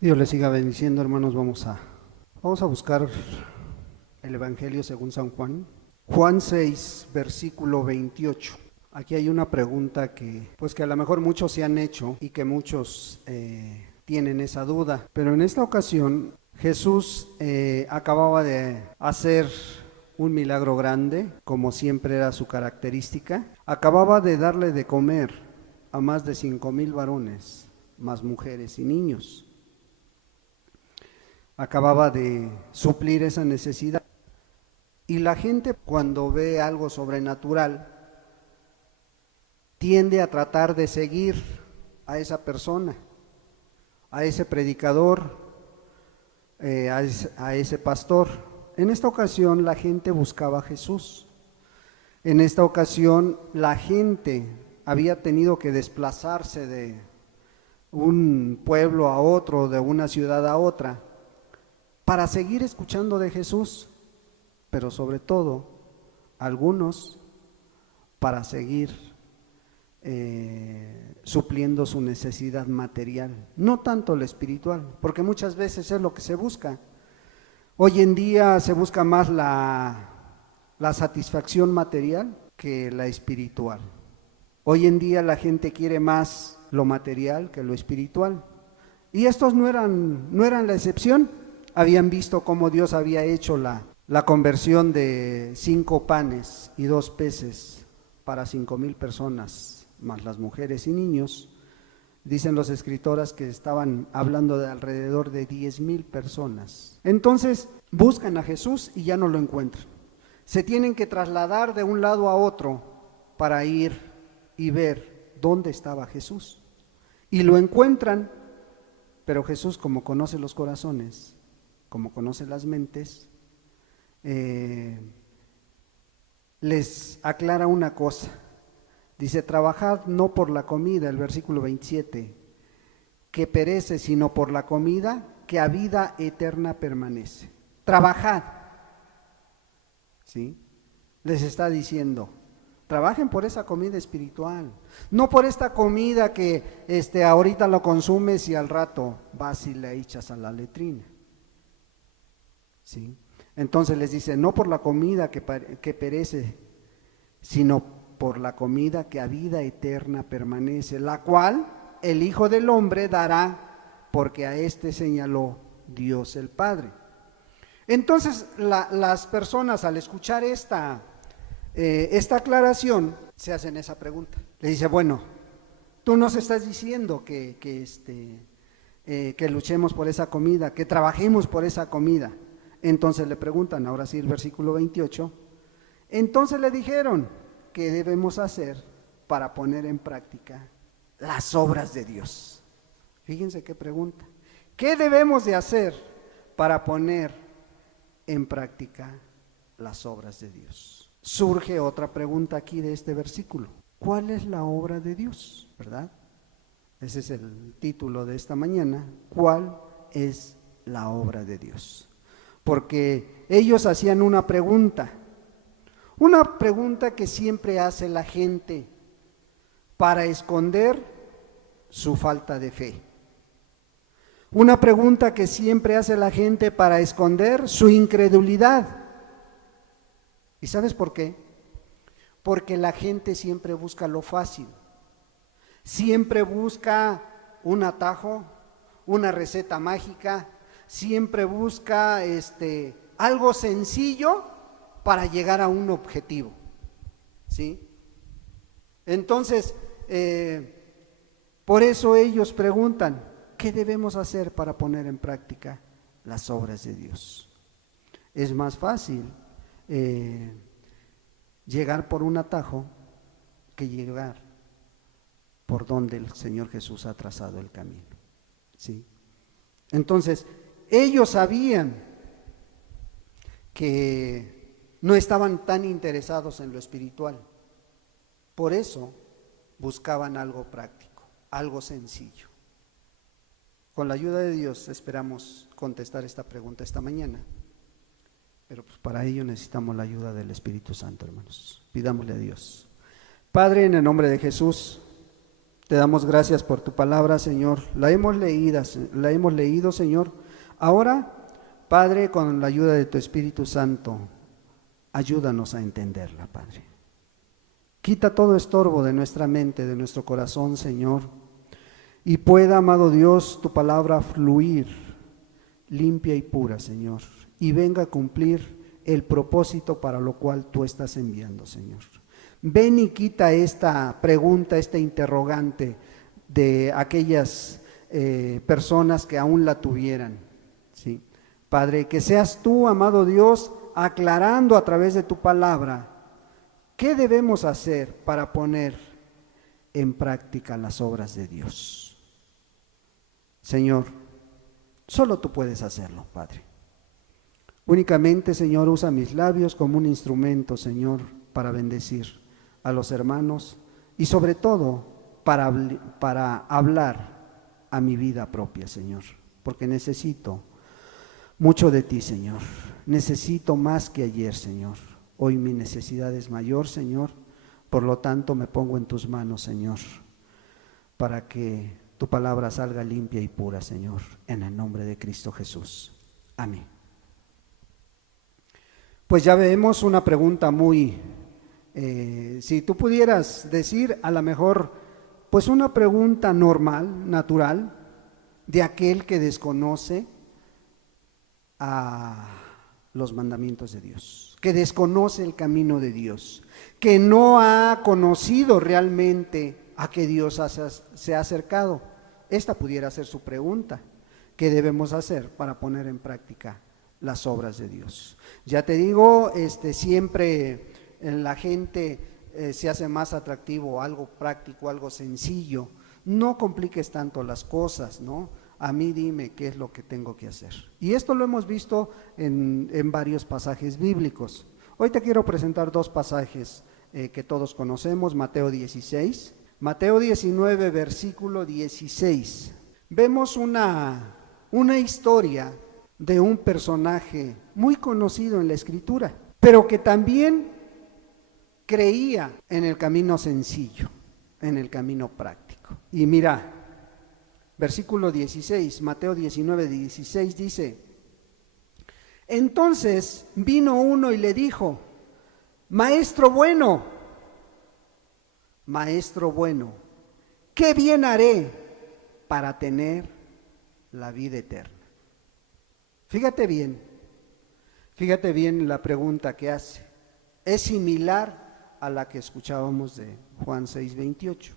Dios les siga bendiciendo, hermanos. Vamos a buscar el Evangelio según San Juan. Juan 6, versículo 28. Aquí hay una pregunta que a lo mejor muchos se han hecho y que muchos tienen esa duda. Pero en esta ocasión Jesús acababa de hacer un milagro grande, como siempre era su característica. Acababa de darle de comer a más de 5,000 varones, más mujeres y niños. Acababa de suplir esa necesidad. Y la gente, cuando ve algo sobrenatural, tiende a tratar de seguir a esa persona, a ese predicador, a ese pastor. En esta ocasión la gente buscaba a Jesús. En esta ocasión la gente había tenido que desplazarse de un pueblo a otro, de una ciudad a otra, para seguir escuchando de Jesús, pero sobre todo algunos para seguir supliendo su necesidad material, no tanto la espiritual, porque muchas veces es lo que se busca. Hoy en día se busca más la satisfacción material que la espiritual. Hoy en día la gente quiere más lo material que lo espiritual. Y estos no eran la excepción. Habían visto cómo Dios había hecho la conversión de 5 panes y 2 peces para 5,000 personas, más las mujeres y niños. Dicen los escritoras que estaban hablando de alrededor de 10,000 personas. Entonces buscan a Jesús y ya no lo encuentran. Se tienen que trasladar de un lado a otro para ir y ver dónde estaba Jesús. Y lo encuentran, pero Jesús, como conoce los corazones, como conoce las mentes, les aclara una cosa. Dice: trabajad no por la comida, el versículo 27, que perece, sino por la comida que a vida eterna permanece. Trabajad, ¿sí? Les está diciendo, trabajen por esa comida espiritual, no por esta comida que ahorita lo consumes y al rato vas y la echas a la letrina. ¿Sí? Entonces les dice, no por la comida que perece, sino por la comida que a vida eterna permanece, la cual el Hijo del Hombre dará, porque a este señaló Dios el Padre. Entonces las personas, al escuchar esta aclaración, se hacen esa pregunta. Le dice, bueno, tú nos estás diciendo que luchemos por esa comida, que trabajemos por esa comida. Entonces le preguntan, ahora sí el versículo 28, entonces le dijeron, ¿qué debemos hacer para poner en práctica las obras de Dios? Fíjense qué pregunta. ¿Qué debemos de hacer para poner en práctica las obras de Dios? Surge otra pregunta aquí de este versículo. ¿Cuál es la obra de Dios? ¿Verdad? Ese es el título de esta mañana. ¿Cuál es la obra de Dios? Porque ellos hacían una pregunta que siempre hace la gente para esconder su falta de fe. Una pregunta que siempre hace la gente para esconder su incredulidad. ¿Y sabes por qué? Porque la gente siempre busca lo fácil, siempre busca un atajo, una receta mágica, siempre busca algo sencillo para llegar a un objetivo, ¿sí? Entonces, por eso ellos preguntan, ¿qué debemos hacer para poner en práctica las obras de Dios? Es más fácil llegar por un atajo que llegar por donde el Señor Jesús ha trazado el camino, ¿sí? Entonces, ellos sabían que no estaban tan interesados en lo espiritual, por eso buscaban algo práctico, algo sencillo. Con la ayuda de Dios esperamos contestar esta pregunta esta mañana, pero pues para ello necesitamos la ayuda del Espíritu Santo, hermanos. Pidámosle a Dios. Padre, en el nombre de Jesús, Te damos gracias por tu palabra, Señor. La hemos leído, Señor. Ahora, Padre, con la ayuda de tu Espíritu Santo, ayúdanos a entenderla, Padre. Quita todo estorbo de nuestra mente, de nuestro corazón, Señor, y pueda, amado Dios, tu palabra fluir limpia y pura, Señor, y venga a cumplir el propósito para lo cual tú estás enviando, Señor. Ven y quita esta pregunta, este interrogante de aquellas personas que aún la tuvieran, ¿sí? Padre, que seas tú, amado Dios, aclarando a través de tu palabra qué debemos hacer para poner en práctica las obras de Dios. Señor, solo tú puedes hacerlo, Padre. Únicamente, Señor, usa mis labios como un instrumento, Señor, para bendecir a los hermanos y sobre todo para hablar a mi vida propia, Señor, porque necesito mucho de ti, Señor. Necesito más que ayer, Señor. Hoy mi necesidad es mayor, Señor. Por lo tanto, me pongo en tus manos, Señor, para que tu palabra salga limpia y pura, Señor, en el nombre de Cristo Jesús. Amén. Pues ya vemos una pregunta muy, si tú pudieras decir, a lo mejor, pues una pregunta normal, natural, de aquel que desconoce a los mandamientos de Dios, que desconoce el camino de Dios, que no ha conocido realmente a que Dios se ha acercado. Esta pudiera ser su pregunta: ¿qué debemos hacer para poner en práctica las obras de Dios? Ya te digo, siempre en la gente se hace más atractivo algo práctico, algo sencillo. No compliques tanto las cosas, ¿no? A mí dime qué es lo que tengo que hacer. Y esto lo hemos visto en varios pasajes bíblicos. Hoy te quiero presentar dos pasajes que todos conocemos. Mateo 16, Mateo 19, versículo 16. Vemos una historia de un personaje muy conocido en la Escritura, pero que también creía en el camino sencillo, en el camino práctico. Y mira, versículo 16, Mateo 19, 16 dice: entonces vino uno y le dijo: maestro bueno, ¿qué bien haré para tener la vida eterna? Fíjate bien la pregunta que hace. Es similar a la que escuchábamos de Juan 6, 28.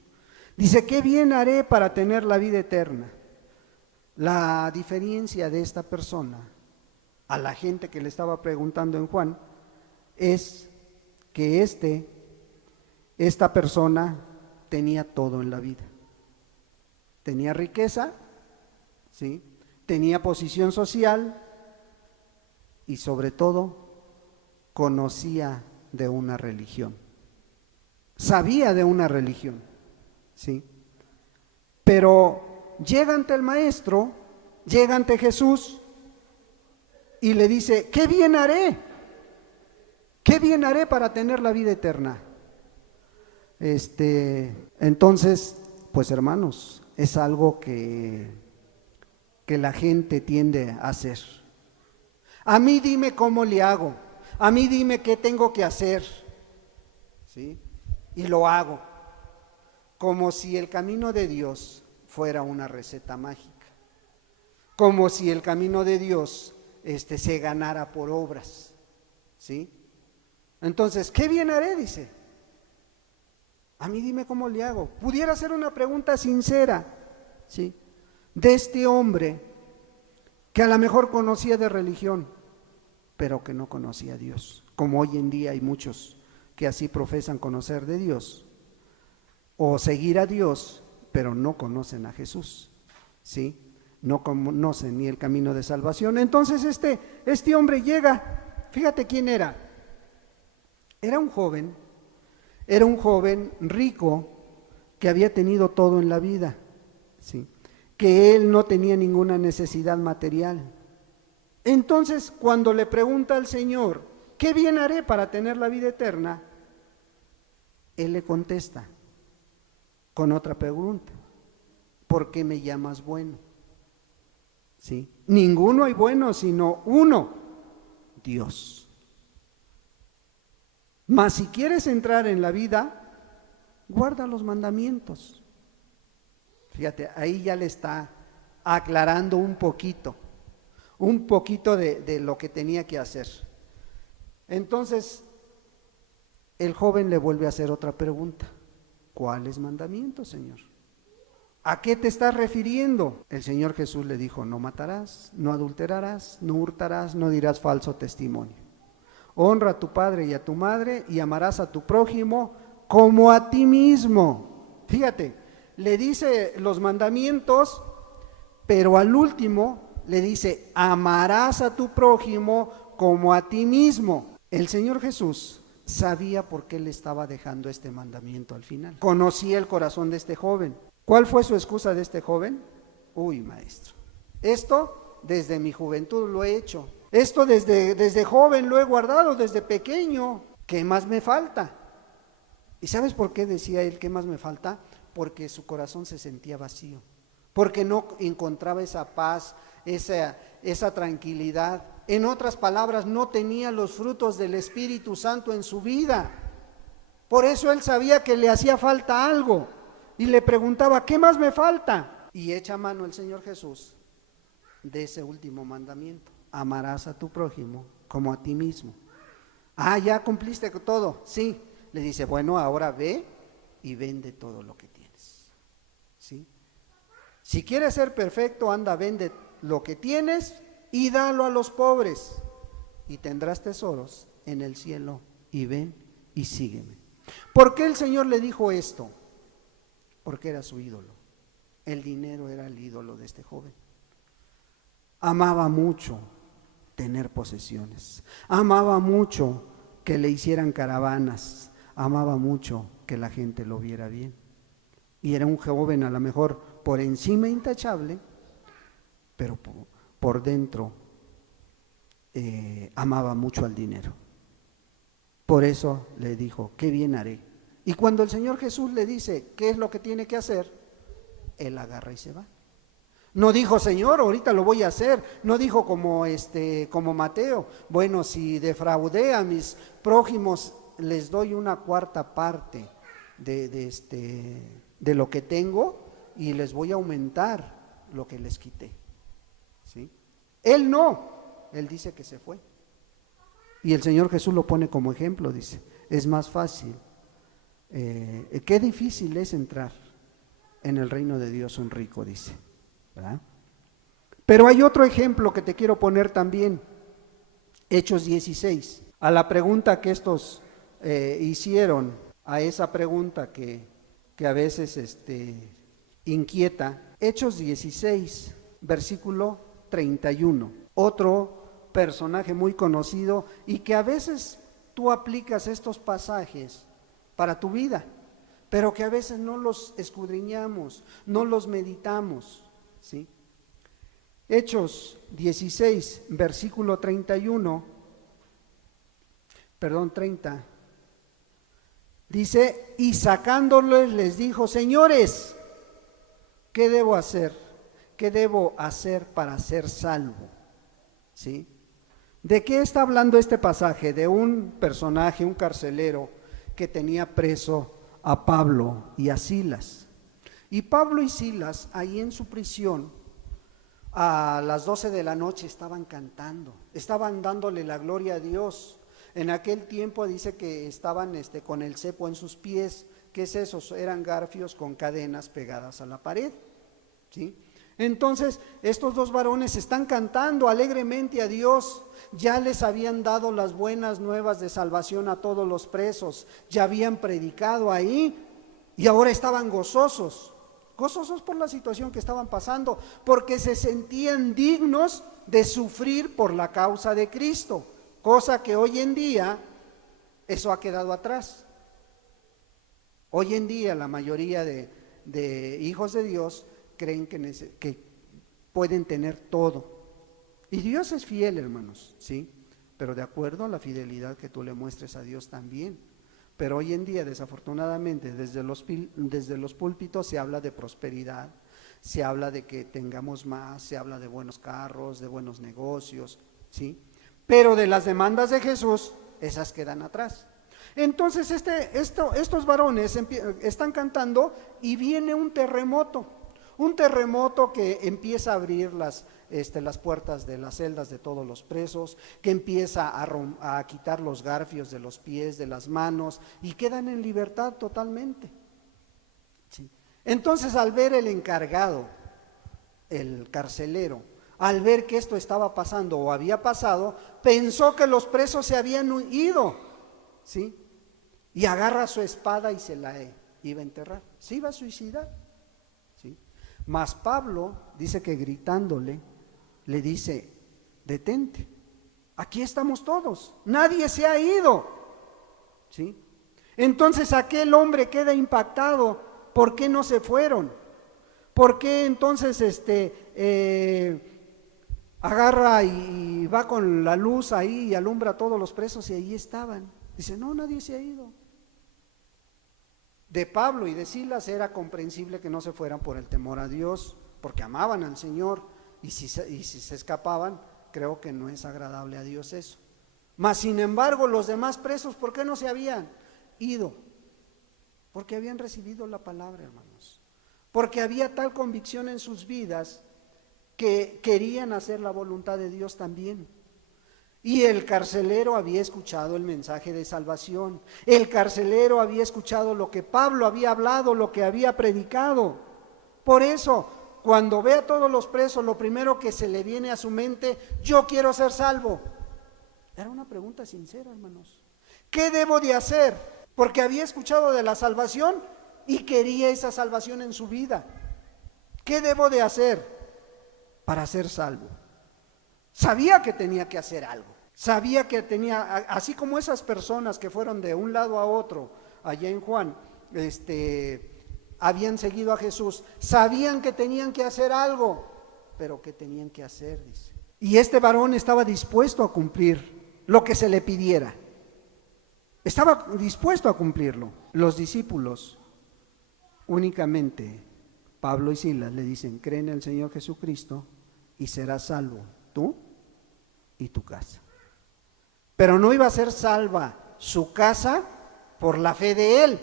Dice: ¿qué bien haré para tener la vida eterna? La diferencia de esta persona a la gente que le estaba preguntando en Juan es que esta persona tenía todo en la vida. Tenía riqueza, ¿sí? Tenía posición social y sobre todo conocía de una religión. Sabía de una religión, ¿sí? Pero llega ante el maestro, llega ante Jesús y le dice: ¿qué bien haré? ¿Qué bien haré para tener la vida eterna? Entonces, pues hermanos, es algo que la gente tiende a hacer. A mí dime cómo le hago, a mí dime qué tengo que hacer, ¿sí? Y lo hago, como si el camino de Dios fuera una receta mágica, como si el camino de Dios se ganara por obras, ¿sí? Entonces, ¿qué bien haré? Dice. A mí dime cómo le hago. Pudiera ser una pregunta sincera, ¿sí? De este hombre que a lo mejor conocía de religión, pero que no conocía a Dios, como hoy en día hay muchos que así profesan conocer de Dios o seguir a Dios, pero no conocen a Jesús, ¿sí? No conocen ni el camino de salvación. Entonces este hombre llega, fíjate quién era. Era un joven rico que había tenido todo en la vida, ¿sí? Que él no tenía ninguna necesidad material. Entonces, cuando le pregunta al Señor: ¿qué bien haré para tener la vida eterna? Él le contesta: con otra pregunta: ¿por qué me llamas bueno? ¿Sí? Ninguno hay bueno sino uno, Dios. Mas si quieres entrar en la vida, guarda los mandamientos. Fíjate, ahí ya le está aclarando un poquito de lo que tenía que hacer. Entonces, el joven le vuelve a hacer otra pregunta: ¿cuáles mandamientos, Señor? ¿A qué te estás refiriendo? El Señor Jesús le dijo: no matarás, no adulterarás, no hurtarás, no dirás falso testimonio. Honra a tu padre y a tu madre y amarás a tu prójimo como a ti mismo. Fíjate, le dice los mandamientos, pero al último le dice: amarás a tu prójimo como a ti mismo. El Señor Jesús sabía por qué le estaba dejando este mandamiento al final. Conocía el corazón de este joven. ¿Cuál fue su excusa de este joven? Uy, maestro, esto desde mi juventud lo he hecho. Esto desde joven lo he guardado, desde pequeño. ¿Qué más me falta? ¿Y sabes por qué decía él qué más me falta? Porque su corazón se sentía vacío, porque no encontraba esa paz, esa tranquilidad. En otras palabras, no tenía los frutos del Espíritu Santo en su vida. Por eso él sabía que le hacía falta algo y le preguntaba: ¿qué más me falta? Y echa mano el Señor Jesús de ese último mandamiento: amarás a tu prójimo como a ti mismo. Ah, ya cumpliste con todo. Sí. Le dice: bueno, ahora ve y vende todo lo que tienes. ¿Sí? Si quieres ser perfecto, anda, vende lo que tienes y dalo a los pobres, y tendrás tesoros en el cielo, y ven y sígueme. ¿Por qué el Señor le dijo esto? Porque era su ídolo. El dinero era el ídolo de este joven. Amaba mucho tener posesiones, amaba mucho que le hicieran caravanas, amaba mucho que la gente lo viera bien. Y era un joven a lo mejor por encima intachable, pero por dentro amaba mucho al dinero. Por eso le dijo: qué bien haré. Y cuando el Señor Jesús le dice qué es lo que tiene que hacer, él agarra y se va. No dijo: Señor, ahorita lo voy a hacer. No dijo como Mateo: bueno, si defraudé a mis prójimos, les doy una cuarta parte de lo que tengo y les voy a aumentar lo que les quité. ¿Sí? Él no, él dice que se fue. Y el Señor Jesús lo pone como ejemplo, dice: es más fácil, qué difícil es entrar en el reino de Dios un rico, dice, ¿verdad? Pero hay otro ejemplo que te quiero poner también, Hechos 16, a la pregunta que estos hicieron, a esa pregunta que a veces inquieta. Hechos 16, versículo 31, otro personaje muy conocido y que a veces tú aplicas estos pasajes para tu vida, pero que a veces no los escudriñamos, no los meditamos, ¿sí? Hechos 16, versículo 30, dice: y sacándoles les dijo: señores, ¿qué debo hacer? ¿Qué debo hacer para ser salvo? ¿Sí? ¿De qué está hablando este pasaje? De un personaje, un carcelero que tenía preso a Pablo y a Silas. Y Pablo y Silas, ahí en su prisión, a las 12 de la noche estaban cantando, estaban dándole la gloria a Dios. En aquel tiempo dice que estaban con el cepo en sus pies. ¿Qué es eso? Eran garfios con cadenas pegadas a la pared, ¿sí? Entonces estos dos varones están cantando alegremente a Dios. Ya les habían dado las buenas nuevas de salvación a todos los presos, ya habían predicado ahí y ahora estaban gozosos por la situación que estaban pasando, porque se sentían dignos de sufrir por la causa de Cristo, cosa que hoy en día eso ha quedado atrás. Hoy en día la mayoría de hijos de Dios creen que pueden tener todo. Y Dios es fiel, hermanos, ¿sí? Pero de acuerdo a la fidelidad que tú le muestres a Dios también. Pero hoy en día, desafortunadamente, desde los púlpitos se habla de prosperidad, se habla de que tengamos más, se habla de buenos carros, de buenos negocios, ¿sí? Pero de las demandas de Jesús, esas quedan atrás. Entonces estos varones están cantando y viene un terremoto que empieza a abrir las puertas de las celdas de todos los presos, que empieza a quitar los garfios de los pies, de las manos, y quedan en libertad totalmente. Sí. Entonces, al ver el encargado, el carcelero, al ver que esto estaba pasando o había pasado, pensó que los presos se habían ido, ¿sí? Y agarra su espada y se la iba a enterrar, se iba a suicidar, ¿sí? Mas Pablo dice que gritándole, le dice: detente, aquí estamos todos, nadie se ha ido, ¿sí? Entonces aquel hombre queda impactado. ¿Por qué no se fueron? ¿Por qué entonces agarra y va con la luz ahí y alumbra a todos los presos y ahí estaban? Dice: no, nadie se ha ido. De Pablo y de Silas era comprensible que no se fueran por el temor a Dios, porque amaban al Señor, y si se escapaban, creo que no es agradable a Dios eso. Mas sin embargo, los demás presos, ¿por qué no se habían ido? Porque habían recibido la palabra, hermanos, porque había tal convicción en sus vidas que querían hacer la voluntad de Dios también. Y el carcelero había escuchado el mensaje de salvación, el carcelero había escuchado lo que Pablo había hablado, lo que había predicado. Por eso, cuando ve a todos los presos, lo primero que se le viene a su mente: yo quiero ser salvo. Era una pregunta sincera, hermanos. ¿Qué debo de hacer? Porque había escuchado de la salvación y quería esa salvación en su vida. ¿Qué debo de hacer para ser salvo? Sabía que tenía que hacer algo. Sabía que tenía, así como esas personas que fueron de un lado a otro allá en Juan, habían seguido a Jesús, sabían que tenían que hacer algo, pero ¿qué tenían que hacer? Dice. Y este varón estaba dispuesto a cumplir lo que se le pidiera. Estaba dispuesto a cumplirlo. Los discípulos, únicamente Pablo y Silas, le dicen: cree en el Señor Jesucristo y serás salvo, tú y tu casa. Pero no iba a ser salva su casa por la fe de él.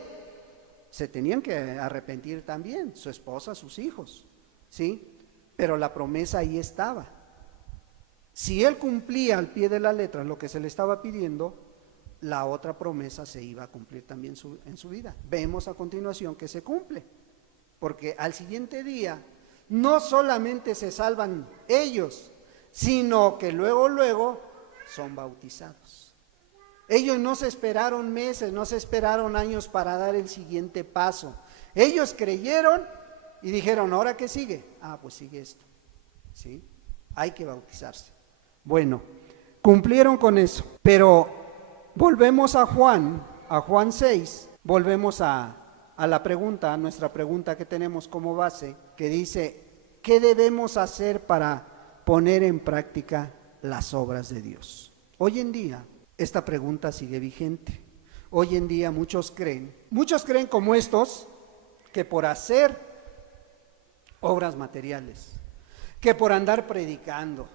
Se tenían que arrepentir también, su esposa, sus hijos, ¿sí? Pero la promesa ahí estaba. Si él cumplía al pie de la letra lo que se le estaba pidiendo, la otra promesa se iba a cumplir también en su vida. Vemos a continuación que se cumple, porque al siguiente día no solamente se salvan ellos, sino que luego son bautizados. Ellos no se esperaron meses, no se esperaron años para dar el siguiente paso. Ellos creyeron y dijeron: ¿ahora qué sigue? Pues sigue esto, ¿sí? Hay que bautizarse. Bueno, cumplieron con eso, pero volvemos a Juan 6, volvemos a la pregunta, a nuestra pregunta que tenemos como base, que dice: ¿qué debemos hacer para poner en práctica las obras de Dios? Hoy en día esta pregunta sigue vigente. Hoy en día muchos creen como estos, que por hacer obras materiales, que por andar predicando,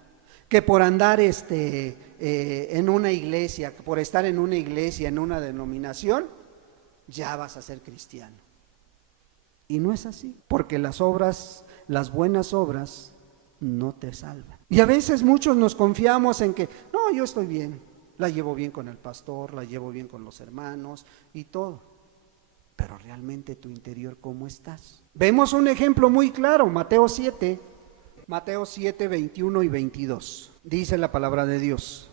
que por andar en una iglesia, que por estar en una iglesia, en una denominación, ya vas a ser cristiano. Y no es así, porque las buenas obras no te salvan. Y a veces muchos nos confiamos en que: no, yo estoy bien, la llevo bien con el pastor, la llevo bien con los hermanos y todo. Pero realmente tu interior, ¿cómo estás? Vemos un ejemplo muy claro, Mateo 7, 21 y 22. Dice la palabra de Dios: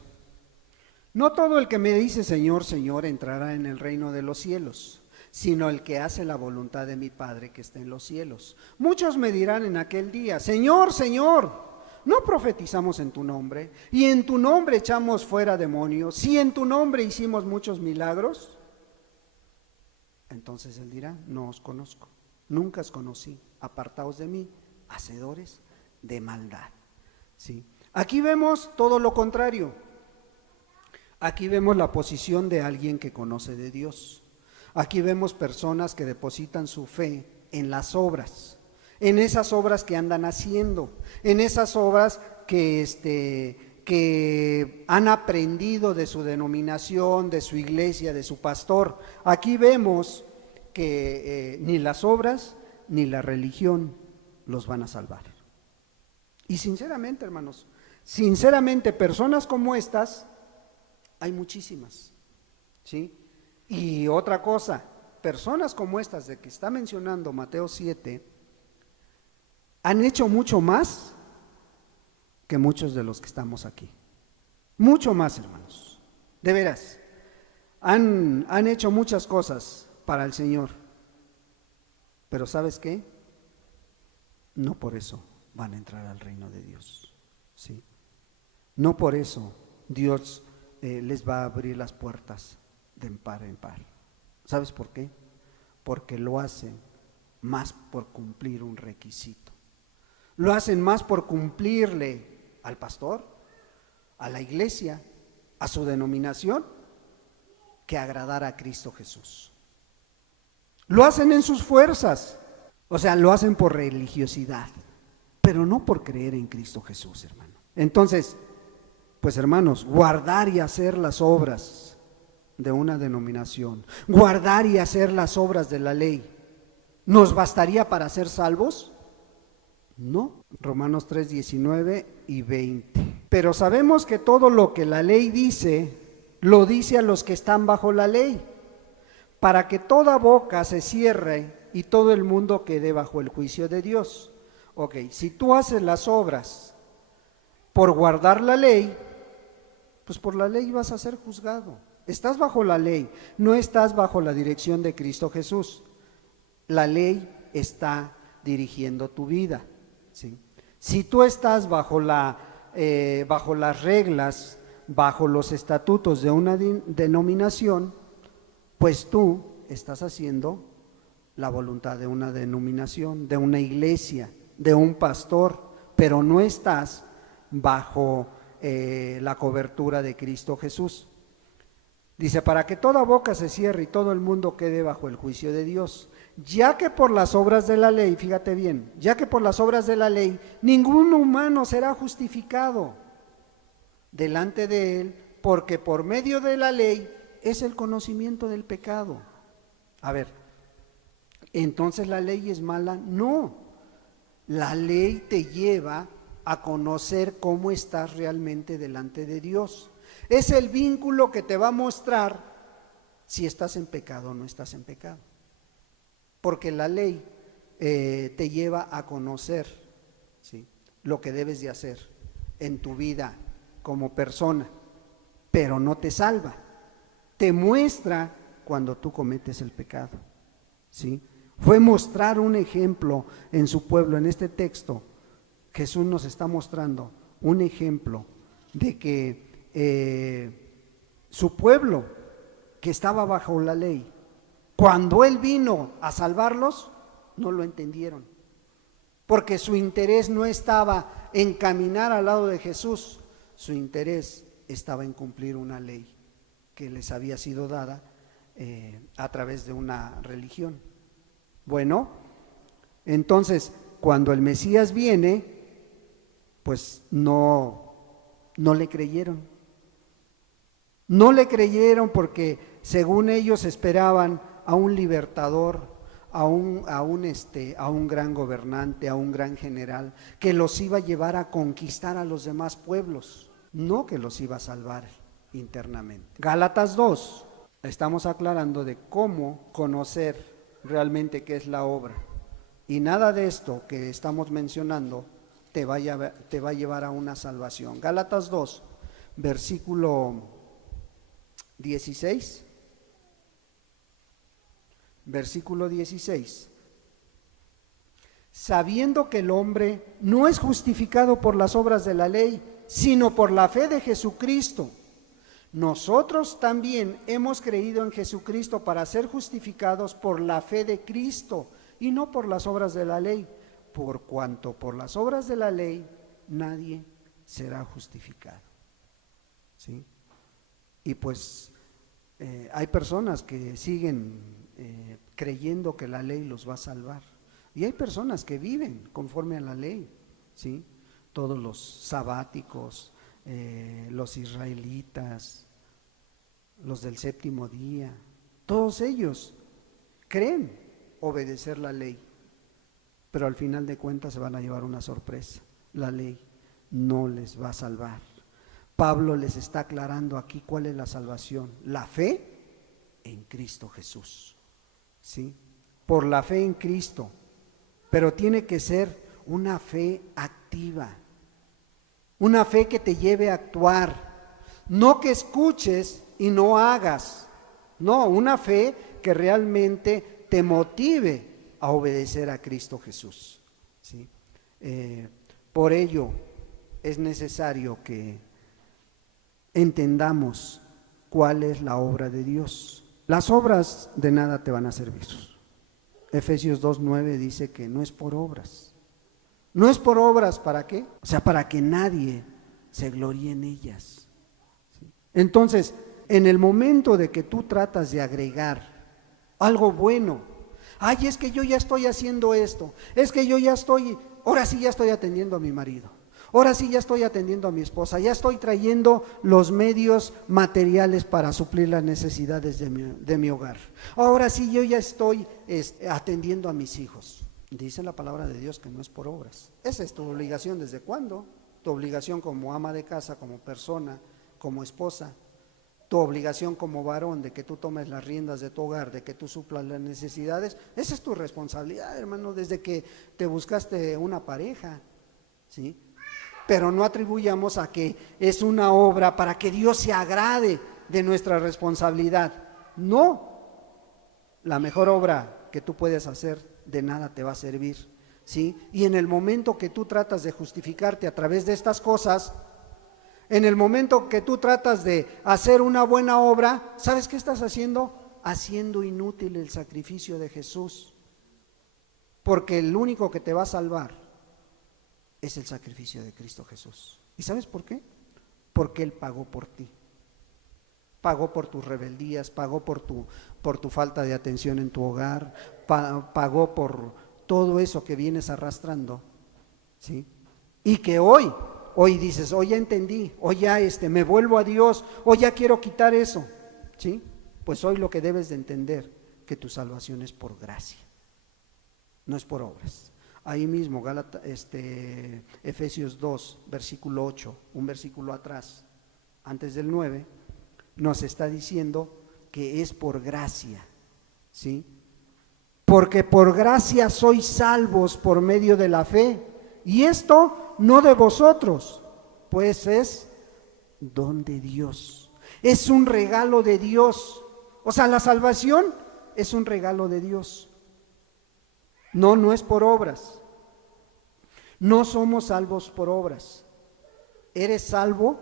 no todo el que me dice Señor, Señor entrará en el reino de los cielos, sino el que hace la voluntad de mi Padre que está en los cielos. Muchos me dirán en aquel día: Señor, Señor, ¿no profetizamos en tu nombre? Y en tu nombre echamos fuera demonios, y en tu nombre hicimos muchos milagros. Entonces él dirá: no os conozco, nunca os conocí, apartaos de mí, hacedores de maldad. ¿Sí? Aquí vemos todo lo contrario. Aquí vemos la posición de alguien que conoce de Dios. Aquí vemos personas que depositan su fe en las obras, en esas obras que andan haciendo, en esas obras que han aprendido de su denominación, de su iglesia, de su pastor. Aquí vemos que ni las obras ni la religión los van a salvar. Y sinceramente, hermanos, sinceramente, personas como estas hay muchísimas, ¿sí? Y otra cosa, personas como estas de que está mencionando Mateo 7, han hecho mucho más que muchos de los que estamos aquí. Mucho más, hermanos. De veras, han hecho muchas cosas para el Señor. Pero ¿sabes qué? No por eso van a entrar al reino de Dios, ¿sí? No por eso Dios les va a abrir las puertas de par en par. ¿Sabes por qué? Porque lo hacen más por cumplir un requisito. Lo hacen más por cumplirle al pastor, a la iglesia, a su denominación, que agradar a Cristo Jesús. Lo hacen en sus fuerzas, o sea, lo hacen por religiosidad, pero no por creer en Cristo Jesús, hermano. Entonces, pues hermanos, guardar y hacer las obras de una denominación, guardar y hacer las obras de la ley, ¿nos bastaría para ser salvos? No. Romanos 3, 19 y 20. Pero sabemos que todo lo que la ley dice, lo dice a los que están bajo la ley, para que toda boca se cierre y todo el mundo quede bajo el juicio de Dios. Ok, si tú haces las obras por guardar la ley, pues por la ley vas a ser juzgado. Estás bajo la ley, no estás bajo la dirección de Cristo Jesús. La ley está dirigiendo tu vida, ¿sí? Si tú estás bajo las reglas, bajo los estatutos de una denominación, pues tú estás haciendo la voluntad de una denominación, de una iglesia, de un pastor, pero no estás bajo la cobertura de Cristo Jesús. Dice, para que toda boca se cierre y todo el mundo quede bajo el juicio de Dios, ya que por las obras de la ley, fíjate bien, ya que por las obras de la ley ningún humano será justificado delante de él, porque por medio de la ley es el conocimiento del pecado. A ver, ¿entonces la ley es mala? No, la ley te lleva a conocer cómo estás realmente delante de Dios. Es el vínculo que te va a mostrar si estás en pecado o no estás en pecado. Porque la ley te lleva a conocer, ¿sí?, lo que debes de hacer en tu vida como persona, pero no te salva. Te muestra cuando tú cometes el pecado, ¿sí? Fue mostrar un ejemplo en su pueblo. En este texto Jesús nos está mostrando un ejemplo de que su pueblo, que estaba bajo la ley, cuando Él vino a salvarlos, no lo entendieron, porque su interés no estaba en caminar al lado de Jesús, su interés estaba en cumplir una ley que les había sido dada a través de una religión. Bueno, entonces cuando el Mesías viene, pues no le creyeron. No le creyeron porque según ellos esperaban a un libertador, a un gran gobernante, a un gran general, que los iba a llevar a conquistar a los demás pueblos, no que los iba a salvar internamente. Gálatas 2, estamos aclarando de cómo conocer realmente qué es la obra. Y nada de esto que estamos mencionando te va a llevar a una salvación. Gálatas 2, versículo 16. Versículo 16. Sabiendo que el hombre no es justificado por las obras de la ley, sino por la fe de Jesucristo. Nosotros también hemos creído en Jesucristo para ser justificados por la fe de Cristo y no por las obras de la ley, por cuanto por las obras de la ley nadie será justificado. ¿Sí? Y pues Hay personas que siguen creyendo que la ley los va a salvar. Y hay personas que viven conforme a la ley, ¿sí? Todos los sabáticos, los israelitas, los del séptimo día, todos ellos creen obedecer la ley, pero al final de cuentas se van a llevar una sorpresa. La ley no les va a salvar. Pablo les está aclarando aquí cuál es la salvación: la fe en Cristo Jesús, ¿sí? Por la fe en Cristo, pero tiene que ser una fe activa, una fe que te lleve a actuar, no que escuches y no hagas, no, una fe que realmente te motive a obedecer a Cristo Jesús, ¿sí? Por ello es necesario que entendamos cuál es la obra de Dios. Las obras de nada te van a servir. Efesios 2:9 dice que no es por obras. No es por obras, ¿para qué? O sea, para que nadie se gloríe en ellas. Entonces, en el momento de que tú tratas de agregar algo bueno, ay, es que yo ya estoy haciendo esto, es que yo ya estoy, ahora sí ya estoy atendiendo a mi marido, ahora sí ya estoy atendiendo a mi esposa, ya estoy trayendo los medios materiales para suplir las necesidades de mi hogar, ahora sí yo ya estoy atendiendo a mis hijos. Dice la palabra de Dios que no es por obras. Esa es tu obligación. ¿Desde cuándo? Tu obligación como ama de casa, como persona, como esposa. Tu obligación como varón de que tú tomes las riendas de tu hogar, de que tú suplas las necesidades. Esa es tu responsabilidad, hermano, desde que te buscaste una pareja, ¿sí? Pero no atribuyamos a que es una obra para que Dios se agrade de nuestra responsabilidad. No, la mejor obra que tú puedes hacer de nada te va a servir, ¿sí? Y en el momento que tú tratas de justificarte a través de estas cosas, en el momento que tú tratas de hacer una buena obra, ¿sabes qué estás haciendo? Haciendo inútil el sacrificio de Jesús, porque el único que te va a salvar es el sacrificio de Cristo Jesús. ¿Y sabes por qué? Porque Él pagó por ti. Pagó por tus rebeldías, pagó por tu falta de atención en tu hogar, pagó por todo eso que vienes arrastrando, ¿sí? Y que hoy dices, hoy ya entendí, hoy ya me vuelvo a Dios, hoy ya quiero quitar eso, ¿sí? Pues hoy lo que debes de entender, que tu salvación es por gracia, no es por obras. Ahí mismo, Efesios 2, versículo 8, un versículo atrás, antes del 9, nos está diciendo que es por gracia, ¿sí? Porque por gracia sois salvos por medio de la fe, y esto no de vosotros, pues es don de Dios, es un regalo de Dios. O sea, la salvación es un regalo de Dios. No es por obras. No somos salvos por obras. Eres salvo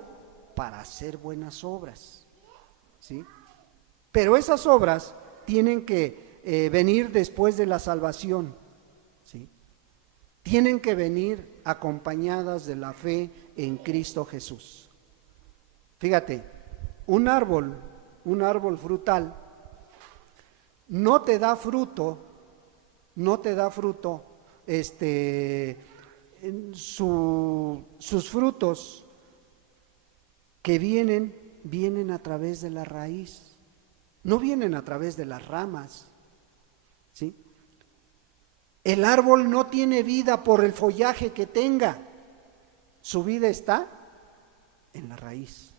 para hacer buenas obras, ¿sí? Pero esas obras tienen que venir después de la salvación, ¿sí? Tienen que venir acompañadas de la fe en Cristo Jesús. Fíjate, un árbol frutal no te da fruto, sus frutos que vienen a través de la raíz, no vienen a través de las ramas, ¿sí? El árbol no tiene vida por el follaje que tenga, su vida está en la raíz.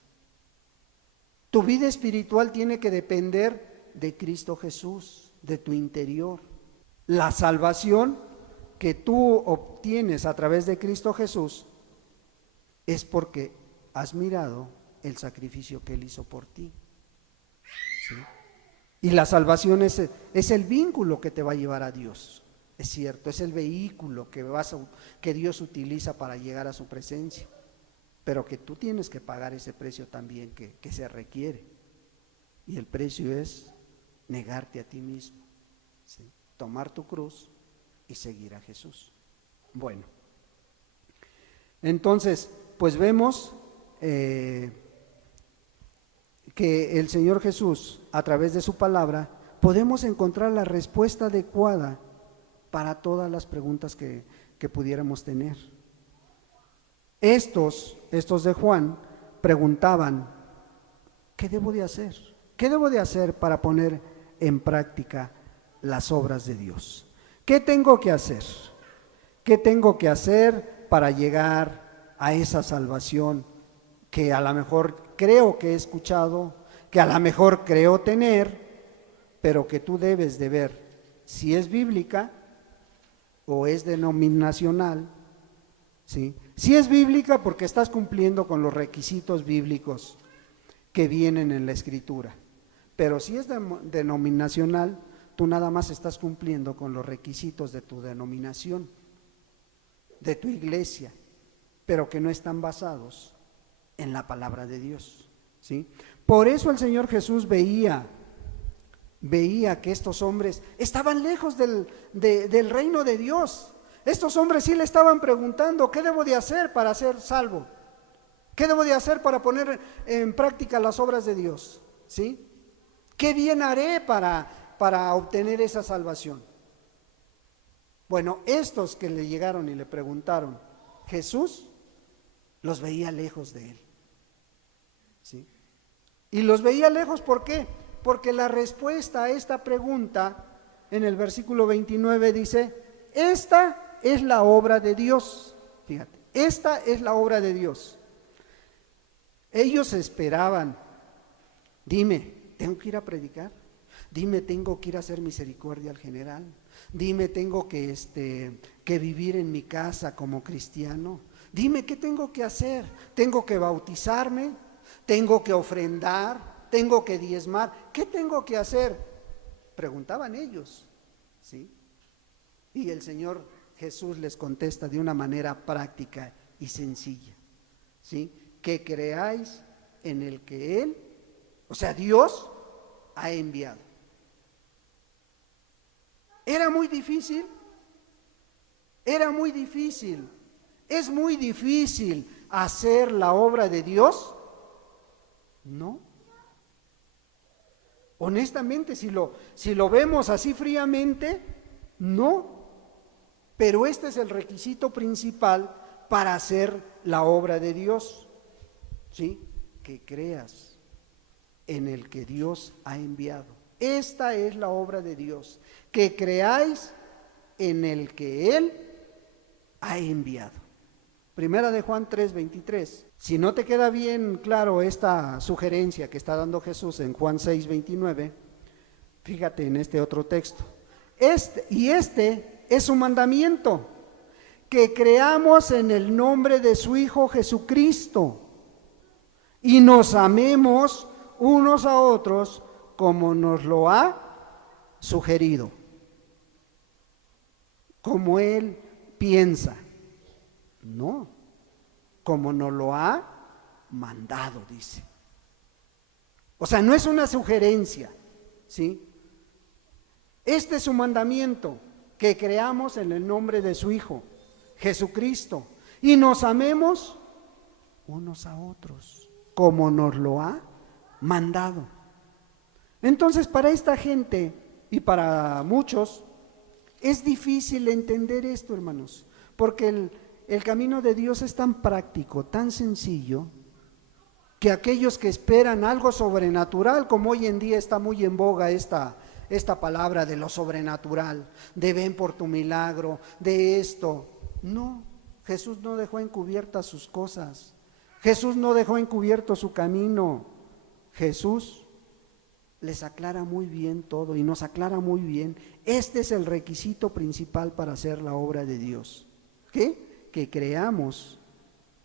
Tu vida espiritual tiene que depender de Cristo Jesús, de tu interior. La salvación que tú obtienes a través de Cristo Jesús es porque has mirado el sacrificio que Él hizo por ti, ¿sí? Y la salvación es el vínculo que te va a llevar a Dios, es cierto, es el vehículo que Dios utiliza para llegar a su presencia, pero que tú tienes que pagar ese precio también que se requiere, y el precio es negarte a ti mismo, ¿sí? Tomar tu cruz y seguir a Jesús. Bueno, entonces, pues vemos que que el Señor Jesús, a través de su palabra, podemos encontrar la respuesta adecuada para todas las preguntas que pudiéramos tener. Estos de Juan preguntaban, ¿qué debo de hacer? ¿Qué debo de hacer para poner en práctica las obras de Dios? ¿Qué tengo que hacer? ¿Qué tengo que hacer para llegar a esa salvación que a lo mejor creo que he escuchado, que a lo mejor creo tener, pero que tú debes de ver si es bíblica o es denominacional? ¿Sí? Si es bíblica, porque estás cumpliendo con los requisitos bíblicos que vienen en la Escritura, pero si es denominacional, tú nada más estás cumpliendo con los requisitos de tu denominación, de tu iglesia, pero que no están basados en la palabra de Dios, ¿sí? Por eso el Señor Jesús veía que estos hombres estaban lejos del reino de Dios. Estos hombres sí le estaban preguntando, ¿qué debo de hacer para ser salvo? ¿Qué debo de hacer para poner en práctica las obras de Dios? ¿Sí? ¿Qué bien haré para obtener esa salvación? Bueno, estos que le llegaron y le preguntaron, Jesús los veía lejos de él, ¿sí? Y los veía lejos, ¿por qué? Porque la respuesta a esta pregunta en el versículo 29 dice, esta es la obra de Dios. Fíjate, esta es la obra de Dios. Ellos esperaban, dime, ¿tengo que ir a predicar? Dime, ¿tengo que ir a hacer misericordia al general? Dime, ¿tengo que vivir en mi casa como cristiano? Dime, ¿qué tengo que hacer? ¿Tengo que bautizarme? ¿Tengo que ofrendar? ¿Tengo que diezmar? ¿Qué tengo que hacer? Preguntaban ellos, ¿sí? Y el Señor Jesús les contesta de una manera práctica y sencilla, ¿sí? Que creáis en el que Él, o sea, Dios, ha enviado. Era muy difícil, es muy difícil hacer la obra de Dios. No. Honestamente, si lo vemos así fríamente, no. Pero este es el requisito principal para hacer la obra de Dios, ¿sí? Que creas en el que Dios ha enviado. Esta es la obra de Dios, que creáis en el que Él ha enviado. Primera de Juan 3:23. Si no te queda bien claro esta sugerencia que está dando Jesús en Juan 6:29, fíjate en este otro texto. Este es su mandamiento, que creamos en el nombre de su Hijo Jesucristo y nos amemos unos a otros como nos lo ha sugerido, como Él piensa. No, como nos lo ha mandado, dice. O sea, no es una sugerencia, ¿sí? Este es su mandamiento, que creamos en el nombre de su Hijo, Jesucristo, y nos amemos unos a otros, como nos lo ha mandado. Entonces, para esta gente y para muchos, es difícil entender esto, hermanos, porque el camino de Dios es tan práctico, tan sencillo, que aquellos que esperan algo sobrenatural, como hoy en día está muy en boga esta palabra de lo sobrenatural, de ven por tu milagro, de esto. No, Jesús no dejó encubiertas sus cosas. Jesús no dejó encubierto su camino. Jesús les aclara muy bien todo y nos aclara muy bien. Este es el requisito principal para hacer la obra de Dios. ¿Qué? Que creamos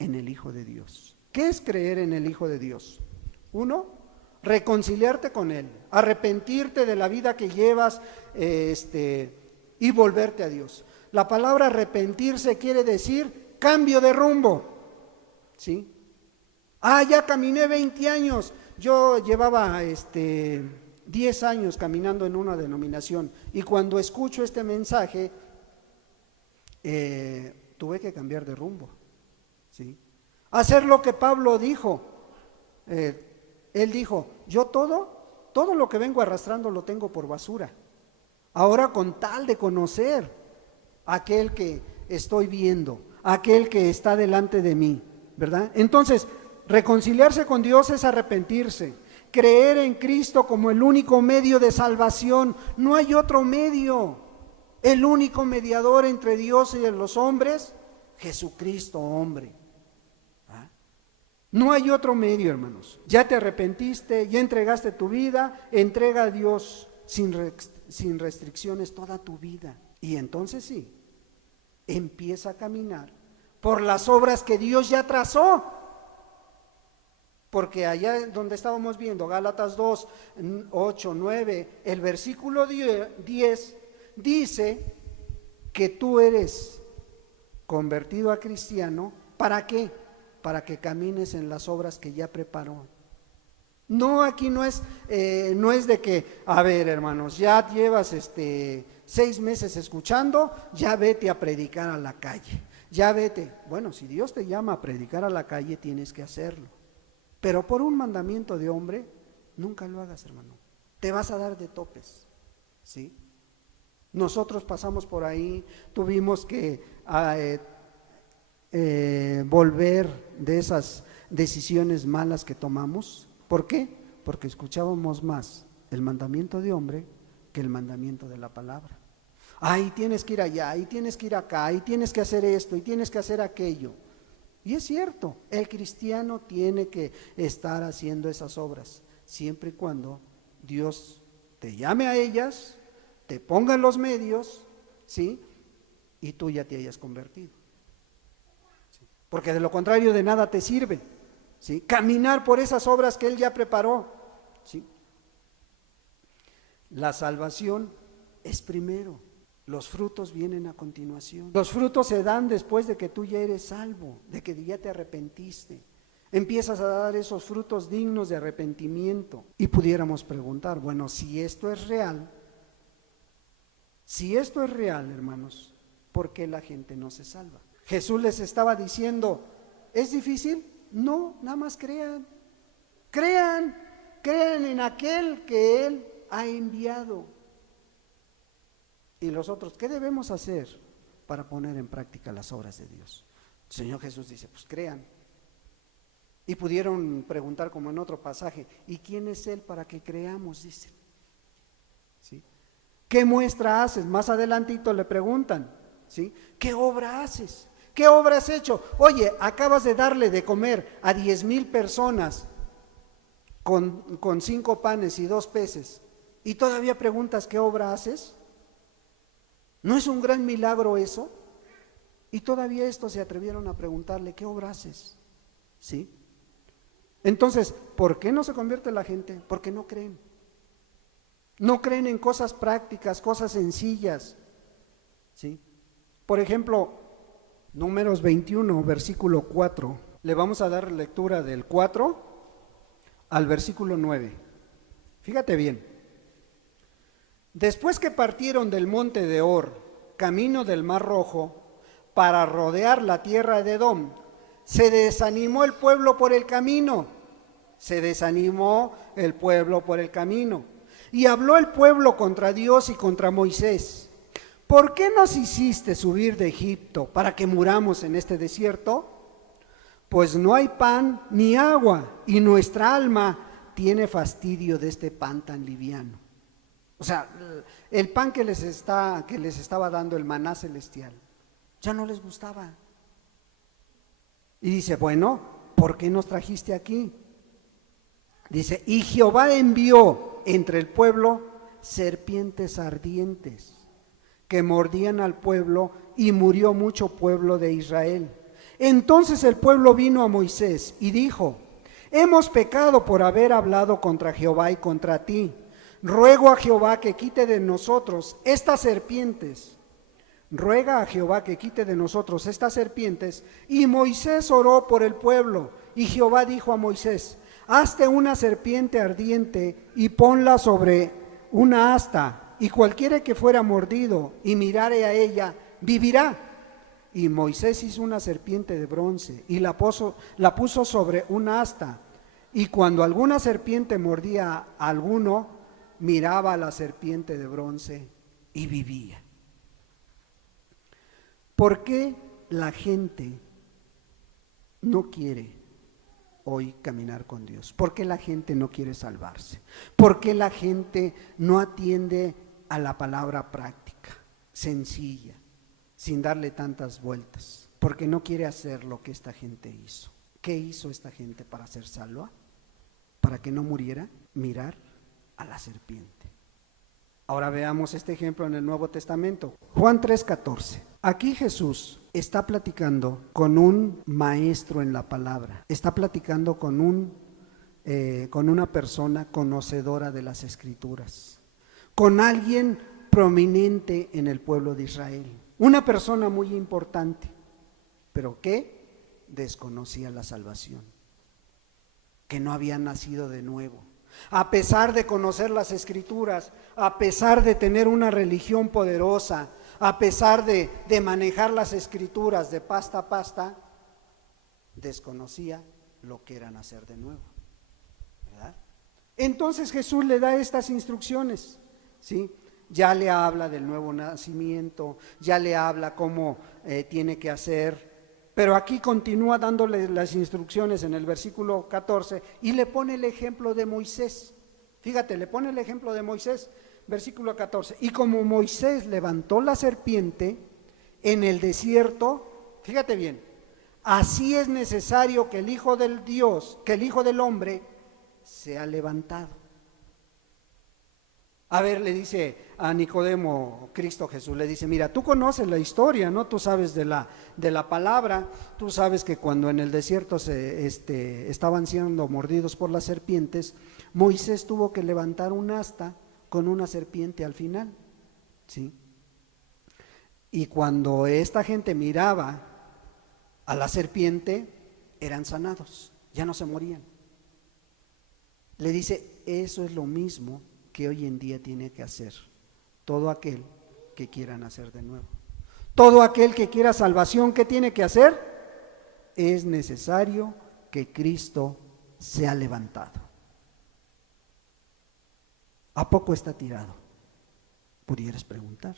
en el Hijo de Dios. ¿Qué es creer en el Hijo de Dios? Uno, reconciliarte con Él, arrepentirte de la vida que llevas y volverte a Dios. La palabra arrepentirse quiere decir cambio de rumbo, ¿sí? Ya caminé 20 años, yo llevaba 10 años caminando en una denominación y cuando escucho este mensaje tuve que cambiar de rumbo, ¿sí? Hacer lo que Pablo dijo, Él dijo, yo todo lo que vengo arrastrando lo tengo por basura. Ahora con tal de conocer a aquel que estoy viendo, a aquel que está delante de mí, ¿verdad? Entonces, reconciliarse con Dios es arrepentirse, creer en Cristo como el único medio de salvación. No hay otro medio. El único mediador entre Dios y los hombres, Jesucristo, hombre. No hay otro medio, hermanos. Ya te arrepentiste, ya entregaste tu vida, entrega a Dios sin restricciones toda tu vida. Y entonces sí, empieza a caminar por las obras que Dios ya trazó. Porque allá donde estábamos viendo, Gálatas 2, 8, 9, el versículo 10 dice que tú eres convertido a cristiano. ¿Para qué? Para que camines en las obras que ya preparó. No, aquí no es de que, a ver, hermanos, ya llevas 6 meses escuchando, ya vete a predicar a la calle, ya vete. Bueno, si Dios te llama a predicar a la calle, tienes que hacerlo. Pero por un mandamiento de hombre, nunca lo hagas, hermano. Te vas a dar de topes, ¿sí? Nosotros pasamos por ahí, tuvimos que volver de esas decisiones malas que tomamos. ¿Por qué? Porque escuchábamos más el mandamiento de hombre que el mandamiento de la palabra. Ay, tienes que ir allá, y tienes que ir acá, y tienes que hacer esto, y tienes que hacer aquello. Y es cierto, el cristiano tiene que estar haciendo esas obras, siempre y cuando Dios te llame a ellas, te ponga en los medios, ¿sí? Y tú ya te hayas convertido. ¿Sí? Porque de lo contrario de nada te sirve, ¿sí? Caminar por esas obras que Él ya preparó, ¿sí? La salvación es primero. Los frutos vienen a continuación. Los frutos se dan después de que tú ya eres salvo, de que ya te arrepentiste. Empiezas a dar esos frutos dignos de arrepentimiento. Y pudiéramos preguntar, bueno, si esto es real, hermanos, ¿por qué la gente no se salva? Jesús les estaba diciendo, ¿es difícil? No, nada más crean. Crean en aquel que Él ha enviado. Y los otros, ¿qué debemos hacer para poner en práctica las obras de Dios? El Señor Jesús dice, pues crean. Y pudieron preguntar como en otro pasaje, ¿y quién es Él para que creamos? Dicen. ¿Sí? ¿Qué muestra haces? Más adelantito le preguntan, ¿sí? ¿Qué obra haces? ¿Qué obra has hecho? Oye, acabas de darle de comer a 10,000 personas con 5 panes y 2 peces, y todavía preguntas, ¿qué obra haces? ¿No es un gran milagro eso? Y todavía estos se atrevieron a preguntarle, ¿qué obra haces? ¿Sí? Entonces, ¿por qué no se convierte la gente? Porque no creen. No creen en cosas prácticas, cosas sencillas, ¿sí? Por ejemplo, Números 21, versículo 4. Le vamos a dar lectura del 4 al versículo 9. Fíjate bien. Después que partieron del monte de Hor, camino del Mar Rojo, para rodear la tierra de Edom, se desanimó el pueblo por el camino. Y habló el pueblo contra Dios y contra Moisés. ¿Por qué nos hiciste subir de Egipto para que muramos en este desierto? Pues no hay pan ni agua, y nuestra alma tiene fastidio de este pan tan liviano. O sea, el pan que les estaba dando el maná celestial, ya no les gustaba. Y dice, bueno, ¿por qué nos trajiste aquí? Dice, y Jehová envió entre el pueblo serpientes ardientes que mordían al pueblo, y murió mucho pueblo de Israel. Entonces el pueblo vino a Moisés y dijo, hemos pecado por haber hablado contra Jehová y contra ti. Ruego a Jehová que quite de nosotros estas serpientes. Ruega a Jehová que quite de nosotros estas serpientes. Y Moisés oró por el pueblo. Y Jehová dijo a Moisés, hazte una serpiente ardiente y ponla sobre una asta, y cualquiera que fuera mordido y mirare a ella, vivirá. Y Moisés hizo una serpiente de bronce y la puso sobre una asta, Y cuando alguna serpiente mordía a alguno, miraba a la serpiente de bronce y vivía. ¿Por qué la gente no quiere hoy caminar con Dios? ¿Por qué la gente no quiere salvarse? ¿Por qué la gente no atiende a la palabra práctica, sencilla, sin darle tantas vueltas? Porque no quiere hacer lo que esta gente hizo. ¿Qué hizo esta gente para ser salva? Para que no muriera, mirar a la serpiente. Ahora veamos este ejemplo en el Nuevo Testamento. Juan 3:14. Aquí Jesús está platicando con un maestro en la palabra. Está platicando con una persona conocedora de las Escrituras. Con alguien prominente en el pueblo de Israel. Una persona muy importante, pero que desconocía la salvación. Que no había nacido de nuevo. A pesar de conocer las Escrituras, a pesar de tener una religión poderosa, a pesar de manejar las Escrituras de pasta a pasta, desconocía lo que era nacer de nuevo, ¿verdad? Entonces Jesús le da estas instrucciones, ¿sí? Ya le habla del nuevo nacimiento, ya le habla cómo tiene que hacer. Pero aquí continúa dándole las instrucciones en el versículo 14 y le pone el ejemplo de Moisés. Fíjate, le pone el ejemplo de Moisés, versículo 14. Y como Moisés levantó la serpiente en el desierto, fíjate bien, así es necesario que el Hijo del Dios, que el Hijo del Hombre sea levantado. A ver, le dice a Nicodemo, Cristo Jesús, le dice, mira, tú conoces la historia, ¿no? Tú sabes de la palabra, tú sabes que cuando en el desierto estaban siendo mordidos por las serpientes, Moisés tuvo que levantar un asta con una serpiente al final, ¿sí? Y cuando esta gente miraba a la serpiente, eran sanados, ya no se morían. Le dice, eso es lo mismo que hoy en día tiene que hacer todo aquel que quiera nacer de nuevo. Todo aquel que quiera salvación, ¿qué tiene que hacer? Es necesario que Cristo sea levantado. ¿A poco está tirado? Pudieras preguntar.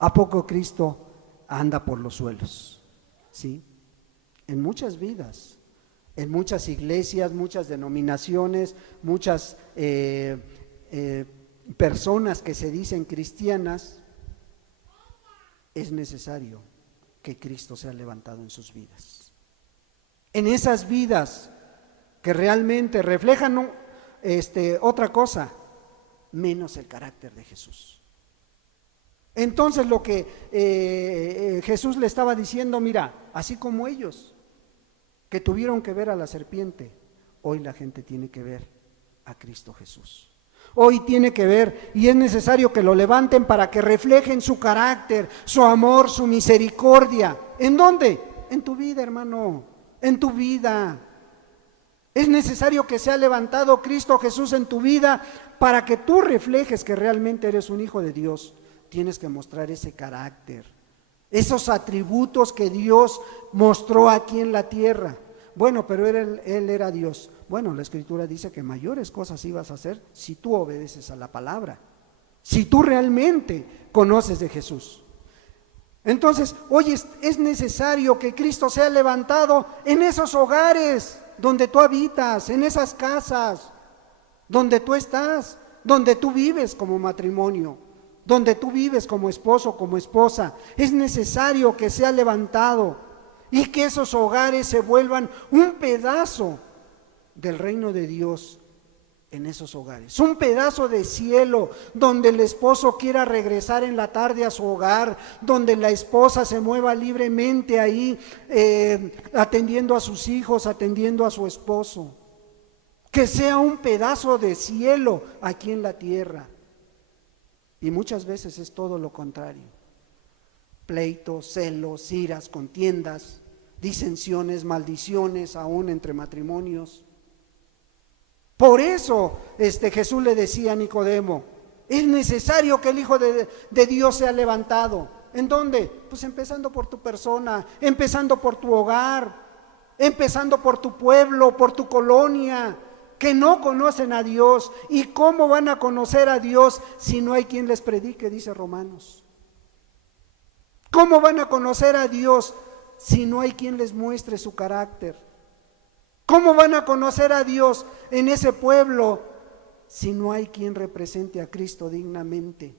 ¿A poco Cristo anda por los suelos? Sí, en muchas vidas, en muchas iglesias, muchas denominaciones, muchas personas que se dicen cristianas, es necesario que Cristo sea levantado en sus vidas. En esas vidas que realmente reflejan otra cosa, menos el carácter de Jesús. Entonces lo que Jesús le estaba diciendo, mira, así como ellos que tuvieron que ver a la serpiente, hoy la gente tiene que ver a Cristo Jesús. Hoy tiene que ver y es necesario que lo levanten para que reflejen su carácter, su amor, su misericordia. ¿En dónde? En tu vida, hermano, en tu vida. Es necesario que sea levantado Cristo Jesús en tu vida para que tú reflejes que realmente eres un hijo de Dios. Tienes que mostrar ese carácter, esos atributos que Dios mostró aquí en la tierra. Bueno, pero él era Dios. Bueno, la Escritura dice que mayores cosas ibas a hacer si tú obedeces a la palabra, si tú realmente conoces de Jesús. Entonces, hoy es necesario que Cristo sea levantado en esos hogares donde tú habitas, en esas casas donde tú estás, donde tú vives como matrimonio, donde tú vives como esposo, como esposa. Es necesario que sea levantado y que esos hogares se vuelvan un pedazo del reino de Dios en esos hogares, un pedazo de cielo donde el esposo quiera regresar en la tarde a su hogar, donde la esposa se mueva libremente ahí, atendiendo a sus hijos, atendiendo a su esposo. Que sea un pedazo de cielo aquí en la tierra. Y muchas veces es todo lo contrario: pleitos, celos, iras, contiendas, disensiones, maldiciones aún entre matrimonios. Por eso Jesús le decía a Nicodemo, es necesario que el Hijo de Dios sea levantado. ¿En dónde? Pues empezando por tu persona, empezando por tu hogar. empezando por tu pueblo, por tu colonia, que no conocen a Dios. ¿Y cómo van a conocer a Dios si no hay quien les predique? Dice Romanos. ¿Cómo van a conocer a Dios si no hay quien les muestre su carácter? ¿Cómo van a conocer a Dios en ese pueblo si no hay quien represente a Cristo dignamente?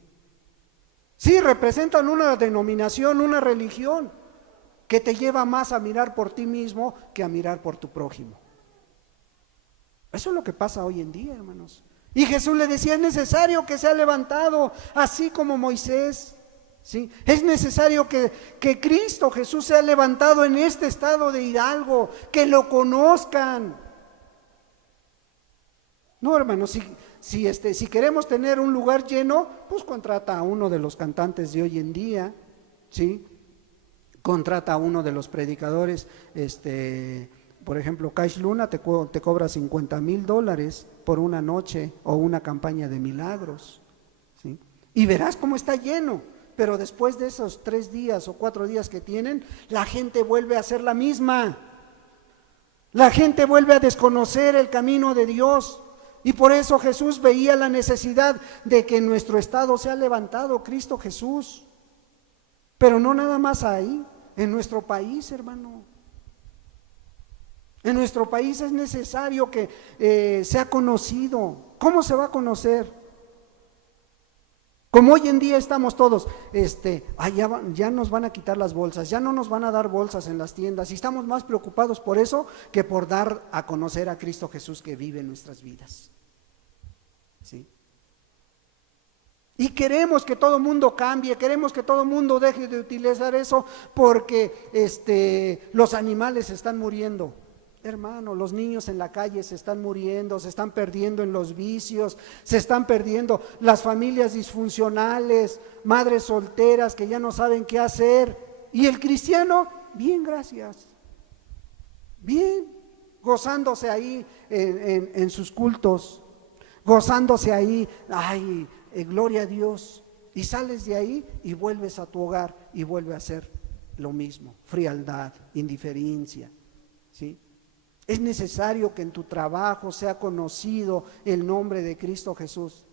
Sí, representan una denominación, una religión que te lleva más a mirar por ti mismo que a mirar por tu prójimo. Eso es lo que pasa hoy en día, hermanos. Y Jesús le decía, es necesario que sea levantado, así como Moisés. ¿Sí? Es necesario que Cristo Jesús sea levantado en este estado de Hidalgo, que lo conozcan. No, hermanos, si queremos tener un lugar lleno, pues contrata a uno de los cantantes de hoy en día, ¿sí? Contrata a uno de los predicadores, por ejemplo, Cash Luna te cobra $50,000 por una noche o una campaña de milagros, ¿sí? Y verás cómo está lleno. Pero después de esos 3 días o 4 días que tienen, la gente vuelve a ser la misma. La gente vuelve a desconocer el camino de Dios. Y por eso Jesús veía la necesidad de que en nuestro estado sea levantado Cristo Jesús. Pero no nada más ahí, en nuestro país, hermano. En nuestro país es necesario que sea conocido. ¿Cómo se va a conocer? Como hoy en día estamos todos, ya nos van a quitar las bolsas, ya no nos van a dar bolsas en las tiendas, y estamos más preocupados por eso que por dar a conocer a Cristo Jesús que vive en nuestras vidas. ¿Sí? Y queremos que todo mundo cambie, queremos que todo mundo deje de utilizar eso porque los animales están muriendo. Hermano, los niños en la calle se están muriendo, se están perdiendo en los vicios, se están perdiendo las familias disfuncionales, madres solteras que ya no saben qué hacer. Y el cristiano, bien, gracias, bien, gozándose ahí en sus cultos, gozándose ahí, ay, gloria a Dios. Y sales de ahí y vuelves a tu hogar y vuelve a ser lo mismo, frialdad, indiferencia, ¿sí? Es necesario que en tu trabajo sea conocido el nombre de Cristo Jesús.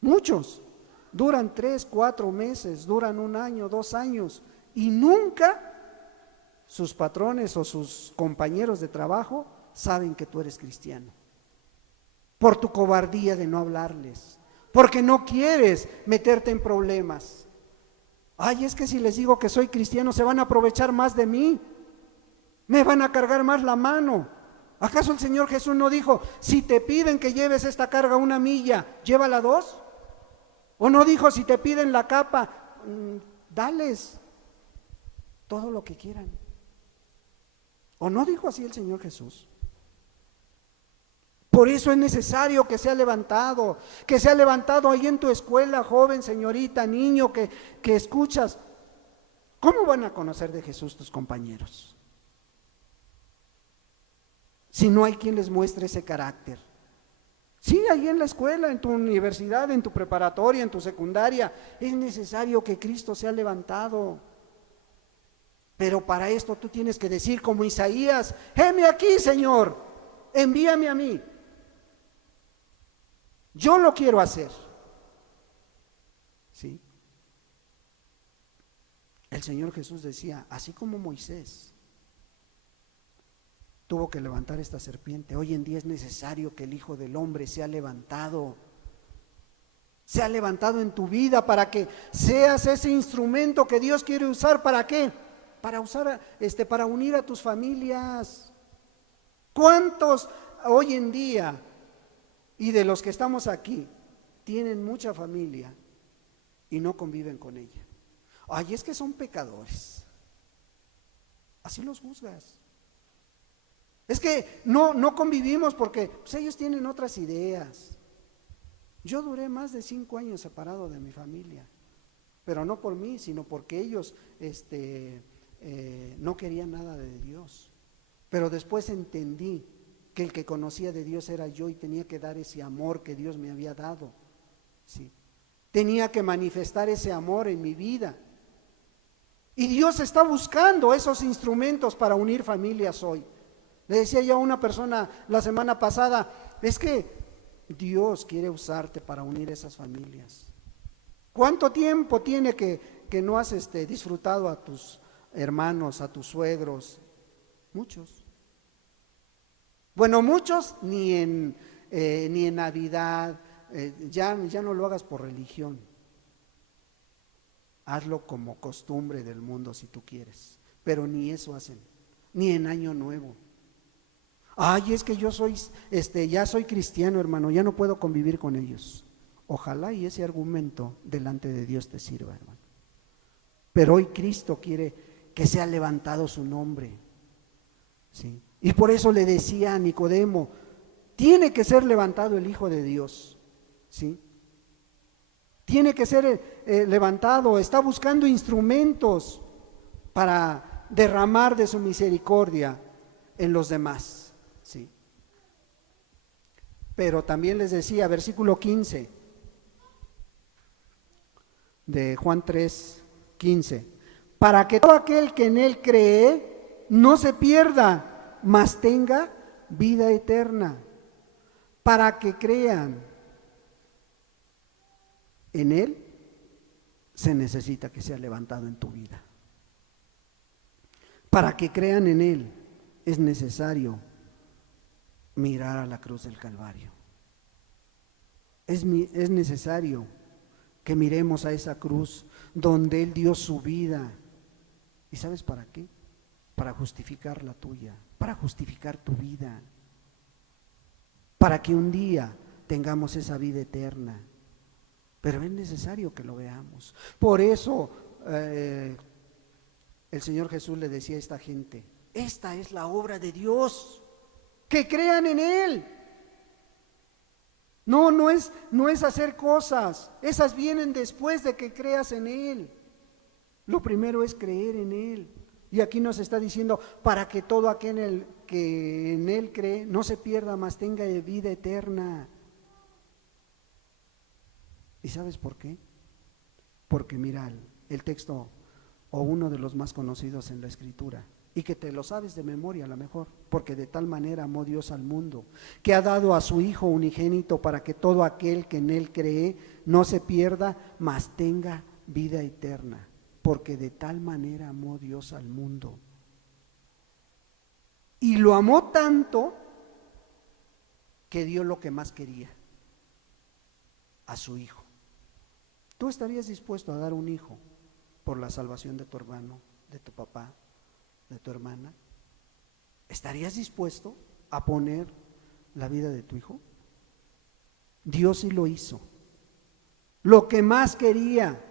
Muchos duran 3, 4 meses, duran 1 año, 2 años y nunca sus patrones o sus compañeros de trabajo saben que tú eres cristiano. Por tu cobardía de no hablarles, porque no quieres meterte en problemas. Ay, es que si les digo que soy cristiano se van a aprovechar más de mí. Me van a cargar más la mano. ¿Acaso el Señor Jesús no dijo, si te piden que lleves esta carga 1 milla, llévala 2? ¿O no dijo, si te piden la capa, dales todo lo que quieran? ¿O no dijo así el Señor Jesús? Por eso es necesario que sea levantado ahí en tu escuela, joven, señorita, niño, que escuchas. ¿Cómo van a conocer de Jesús tus compañeros? Si no hay quien les muestre ese carácter. Sí, ahí en la escuela, en tu universidad, en tu preparatoria, en tu secundaria, es necesario que Cristo sea levantado. Pero para esto tú tienes que decir como Isaías, heme aquí, Señor, envíame a mí. Yo lo quiero hacer. ¿Sí? El Señor Jesús decía, así como Moisés tuvo que levantar esta serpiente, hoy en día es necesario que el Hijo del Hombre sea levantado en tu vida para que seas ese instrumento que Dios quiere usar. ¿Para qué? Para unir a tus familias. ¿Cuántos hoy en día, y de los que estamos aquí, tienen mucha familia y no conviven con ella? Ay, es que son pecadores. Así los juzgas. Es que no convivimos porque pues, ellos tienen otras ideas. Yo duré más de 5 años separado de mi familia, pero no por mí, sino porque ellos no querían nada de Dios. Pero después entendí que el que conocía de Dios era yo y tenía que dar ese amor que Dios me había dado. ¿Sí? Tenía que manifestar ese amor en mi vida. Y Dios está buscando esos instrumentos para unir familias hoy. Le decía yo a una persona la semana pasada, es que Dios quiere usarte para unir esas familias. ¿Cuánto tiempo tiene que no has disfrutado a tus hermanos, a tus suegros? Muchos. Bueno, muchos ni en Navidad, ya no lo hagas por religión. Hazlo como costumbre del mundo si tú quieres, pero ni eso hacen, ni en Año Nuevo. Ay, es que yo soy, ya soy cristiano, hermano, ya no puedo convivir con ellos. Ojalá y ese argumento delante de Dios te sirva, hermano. Pero hoy Cristo quiere que sea levantado su nombre, ¿sí? Y por eso le decía a Nicodemo, tiene que ser levantado el Hijo de Dios, ¿sí? Tiene que ser levantado, está buscando instrumentos para derramar de su misericordia en los demás, ¿sí? Pero también les decía, versículo 15 de Juan 3:15, para que todo aquel que en él cree no se pierda, mas tenga vida eterna. Para que crean en él, se necesita que sea levantado en tu vida. Para que crean en él, es necesario mirar a la cruz del Calvario. Es necesario que miremos a esa cruz donde él dio su vida. ¿Y sabes para qué? Para justificar la tuya, para justificar tu vida, para que un día tengamos esa vida eterna. Pero es necesario que lo veamos. Por eso el Señor Jesús le decía a esta gente, esta es la obra de Dios, que crean en Él. No es hacer cosas, esas vienen después de que creas en Él. Lo primero es creer en Él. Y aquí nos está diciendo, para que todo aquel que en Él cree no se pierda, mas tenga vida eterna. ¿Y sabes por qué? Porque mira, el texto, o uno de los más conocidos en la Escritura, y que te lo sabes de memoria a lo mejor, porque de tal manera amó Dios al mundo, que ha dado a su Hijo unigénito para que todo aquel que en Él cree no se pierda, mas tenga vida eterna. Porque de tal manera amó Dios al mundo. Y lo amó tanto que dio lo que más quería, a su Hijo. ¿Tú estarías dispuesto a dar un hijo por la salvación de tu hermano, de tu papá, de tu hermana? ¿Estarías dispuesto a poner la vida de tu hijo? Dios sí lo hizo. Lo que más quería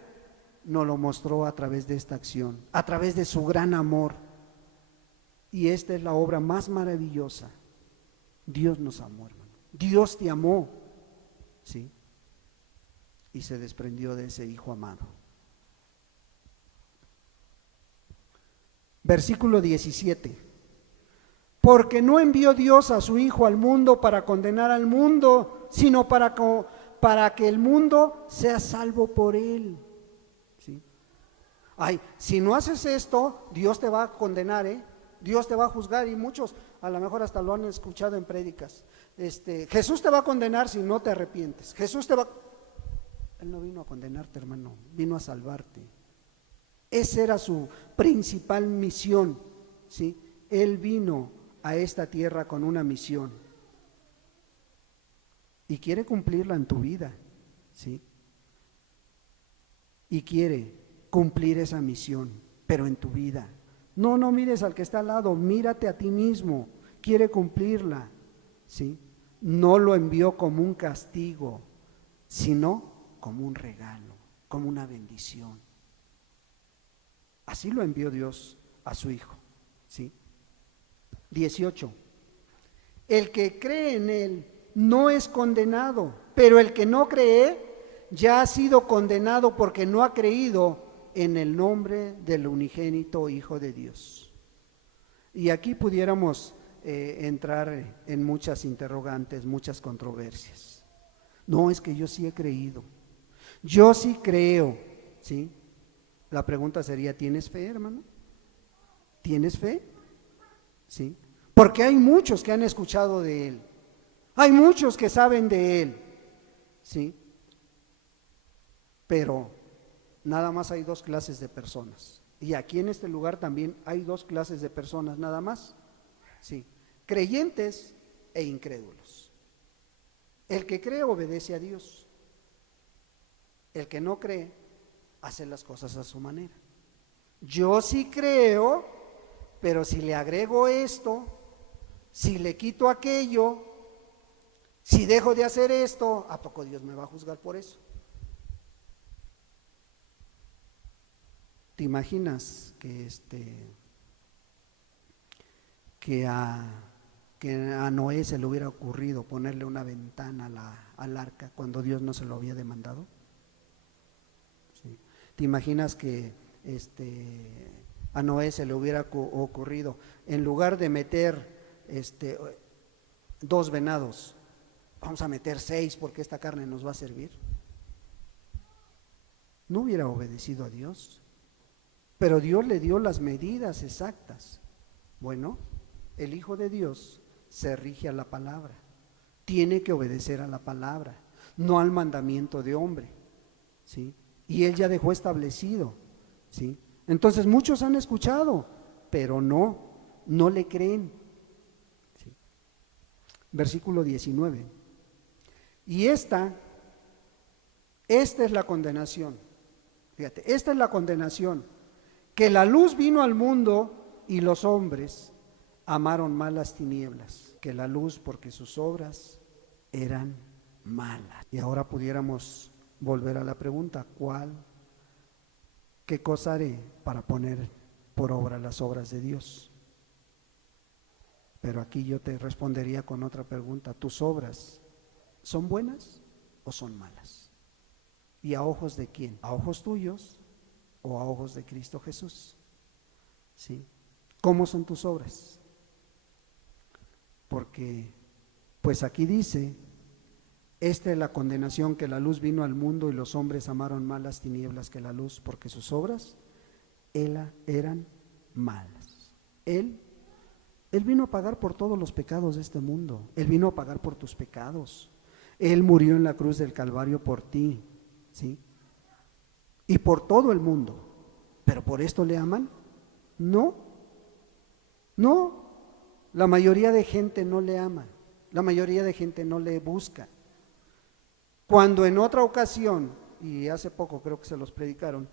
nos lo mostró a través de esta acción, a través de su gran amor. Y esta es la obra más maravillosa. Dios nos amó, hermano. Dios te amó, ¿sí? Y se desprendió de ese Hijo amado. Versículo 17. Porque no envió Dios a su Hijo al mundo para condenar al mundo, sino para que el mundo sea salvo por él. ¿Sí? Ay, si no haces esto, Dios te va a condenar, Dios te va a juzgar, y muchos a lo mejor hasta lo han escuchado en prédicas. Jesús te va a condenar si no te arrepientes. Él no vino a condenarte, hermano, vino a salvarte. Esa era su principal misión, ¿sí? Él vino a esta tierra con una misión y quiere cumplirla en tu vida, ¿sí? Y quiere cumplir esa misión, pero en tu vida. No mires al que está al lado, mírate a ti mismo. Quiere cumplirla, ¿sí? No lo envió como un castigo, sino como un regalo, como una bendición. Así lo envió Dios a su Hijo, ¿sí? 18. El que cree en Él no es condenado, pero el que no cree ya ha sido condenado porque no ha creído en el nombre del unigénito Hijo de Dios. Y aquí pudiéramos entrar en muchas interrogantes, muchas controversias. No, es que yo sí he creído, yo sí creo, ¿sí? La pregunta sería, ¿tienes fe, hermano? ¿Tienes fe? ¿Sí? porque hay muchos que han escuchado de Él, hay muchos que saben de Él, ¿sí? Pero nada más hay dos clases de personas. Y aquí en este lugar también hay dos clases de personas nada más, ¿sí? Creyentes e incrédulos. El que cree obedece a Dios. El que no cree hace las cosas a su manera. Yo sí creo, pero si le agrego esto, si le quito aquello, si dejo de hacer esto, ¿a poco Dios me va a juzgar por eso? ¿Te imaginas que a Noé se le hubiera ocurrido ponerle una ventana al arca cuando Dios no se lo había demandado? ¿Sí? ¿Te imaginas que a Noé se le hubiera ocurrido, en lugar de meter 2 venados, vamos a meter 6 porque esta carne nos va a servir? No hubiera obedecido a Dios, pero Dios le dio las medidas exactas. Bueno, el Hijo de Dios se rige a la palabra, tiene que obedecer a la palabra, no al mandamiento de hombre, ¿sí? Y Él ya dejó establecido, ¿sí? Entonces muchos han escuchado, pero no le creen, ¿sí? Versículo 19. Y esta es la condenación, fíjate, esta es la condenación, que la luz vino al mundo y los hombres amaron más las tinieblas que la luz, porque sus obras eran malas. Y ahora pudiéramos volver a la pregunta, ¿qué cosa haré para poner por obra las obras de Dios? Pero aquí yo te respondería con otra pregunta, ¿tus obras son buenas o son malas? ¿Y a ojos de quién? ¿A ojos tuyos o a ojos de Cristo Jesús? ¿Sí? ¿Cómo son tus obras? Porque pues aquí dice, esta es la condenación, que la luz vino al mundo y los hombres amaron más las tinieblas que la luz, porque sus obras eran malas. Él vino a pagar por todos los pecados de este mundo. Él vino a pagar por tus pecados. Él murió en la cruz del Calvario por ti, ¿sí? Y por todo el mundo. ¿Pero por esto le aman? No. La mayoría de gente no le ama. La mayoría de gente no le busca. Cuando en otra ocasión, y hace poco creo que se los predicaron,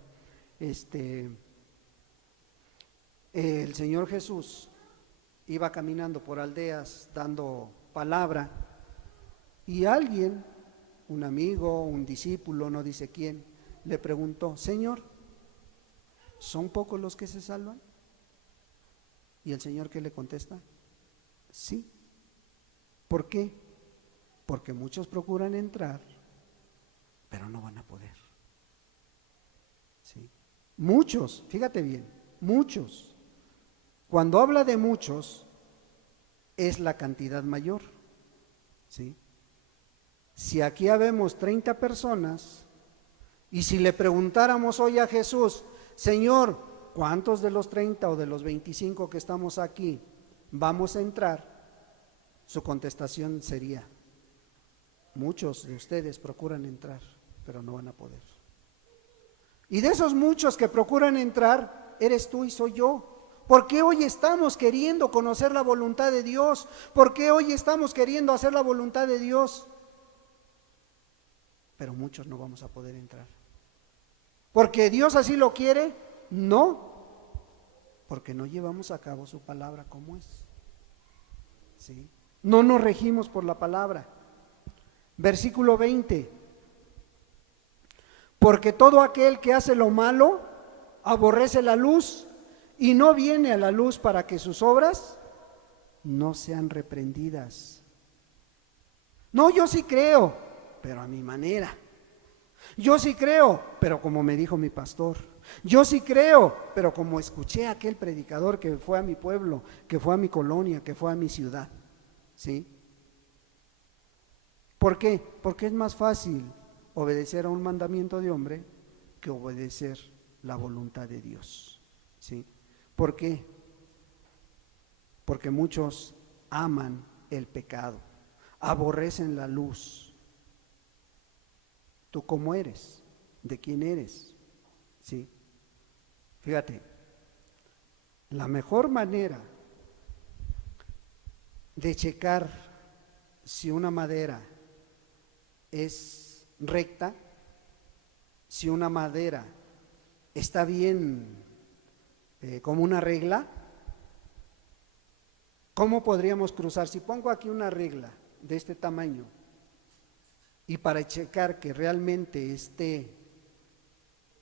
el Señor Jesús iba caminando por aldeas dando palabra, y alguien, un amigo, un discípulo, no dice quién, le preguntó, Señor, ¿son pocos los que se salvan? Y el Señor, ¿qué le contesta? Sí. ¿Por qué? Porque muchos procuran entrar, pero no van a poder. ¿Sí? Muchos, fíjate bien, muchos. Cuando habla de muchos, es la cantidad mayor, ¿sí? Si aquí habemos 30 personas, y si le preguntáramos hoy a Jesús, Señor, ¿cuántos de los 30 o de los 25 que estamos aquí vamos a entrar? Su contestación sería, muchos de ustedes procuran entrar, pero no van a poder. Y de esos muchos que procuran entrar, eres tú y soy yo. ¿Por qué hoy estamos queriendo conocer la voluntad de Dios? ¿Por qué hoy estamos queriendo hacer la voluntad de Dios? Pero muchos no vamos a poder entrar. ¿Porque Dios así lo quiere? No, porque no llevamos a cabo su palabra como es. ¿Sí? No nos regimos por la palabra. Versículo 20. Porque todo aquel que hace lo malo aborrece la luz y no viene a la luz para que sus obras no sean reprendidas. No, yo sí creo, pero a mi manera. Yo sí creo, pero como me dijo mi pastor. Yo sí creo, pero como escuché a aquel predicador que fue a mi pueblo, que fue a mi colonia, que fue a mi ciudad. ¿Sí? ¿Por qué? Porque es más fácil obedecer a un mandamiento de hombre que obedecer la voluntad de Dios. ¿Sí? ¿Por qué? porque muchos aman el pecado, aborrecen la luz. ¿Tú cómo eres? ¿De quién eres? ¿Sí? Fíjate, la mejor manera de checar si una madera es recta, si una madera está bien como una regla, ¿cómo podríamos cruzar? Si pongo aquí una regla de este tamaño y para checar que realmente esté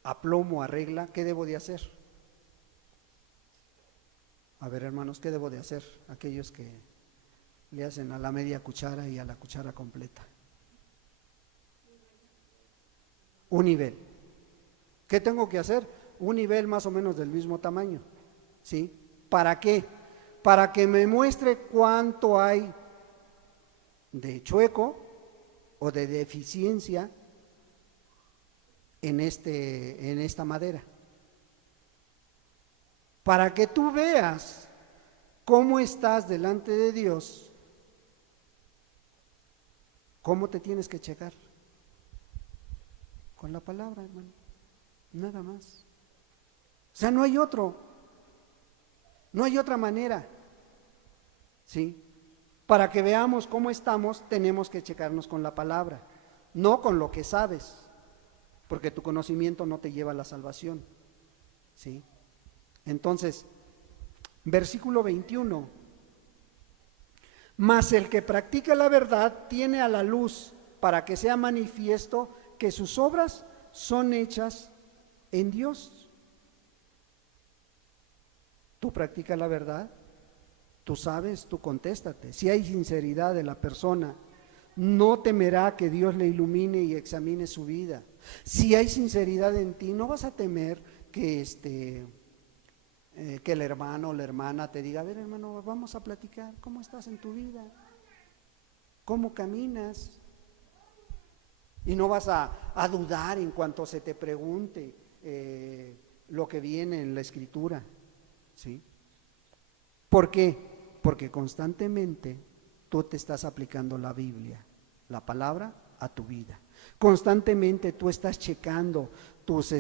a plomo, a regla, ¿qué debo de hacer? A ver, hermanos, ¿qué debo de hacer? Aquellos que le hacen a la media cuchara y a la cuchara completa. Un nivel. ¿Qué tengo que hacer? Un nivel más o menos del mismo tamaño. ¿Sí? ¿Para qué? Para que me muestre cuánto hay de chueco o de deficiencia en esta madera. Para que tú veas cómo estás delante de Dios, cómo te tienes que checar. Con la palabra, hermano, nada más. O sea, no hay otra manera, ¿sí? Para que veamos cómo estamos, tenemos que checarnos con la palabra, no con lo que sabes, porque tu conocimiento no te lleva a la salvación, ¿sí? Entonces, versículo 21, mas el que practica la verdad tiene a la luz para que sea manifiesto que sus obras son hechas en Dios. Tú practicas la verdad, tú sabes, tú contéstate. Si hay sinceridad de la persona, no temerá que Dios le ilumine y examine su vida. Si hay sinceridad en ti, no vas a temer que el hermano o la hermana te diga: a ver, hermano, vamos a platicar, ¿cómo estás en tu vida? ¿Cómo caminas? Y no vas a dudar en cuanto se te pregunte lo que viene en la Escritura, ¿sí? ¿Por qué? Porque constantemente tú te estás aplicando la Biblia, la palabra, a tu vida. Constantemente tú estás checando tus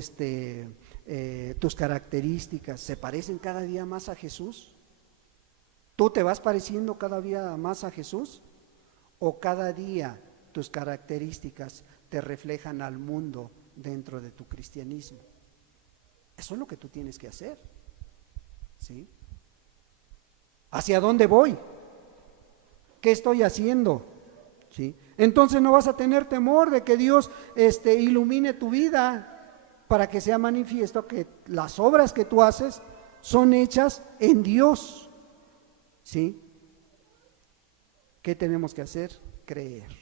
características. ¿Se parecen cada día más a Jesús? ¿Tú te vas pareciendo cada día más a Jesús? ¿O cada día tus características te reflejan al mundo dentro de tu cristianismo? Eso es lo que tú tienes que hacer, ¿sí? ¿Hacia dónde voy? ¿Qué estoy haciendo? ¿Sí? Entonces no vas a tener temor de que Dios ilumine tu vida para que sea manifiesto que las obras que tú haces son hechas en Dios, ¿sí? ¿Qué tenemos que hacer? Creer,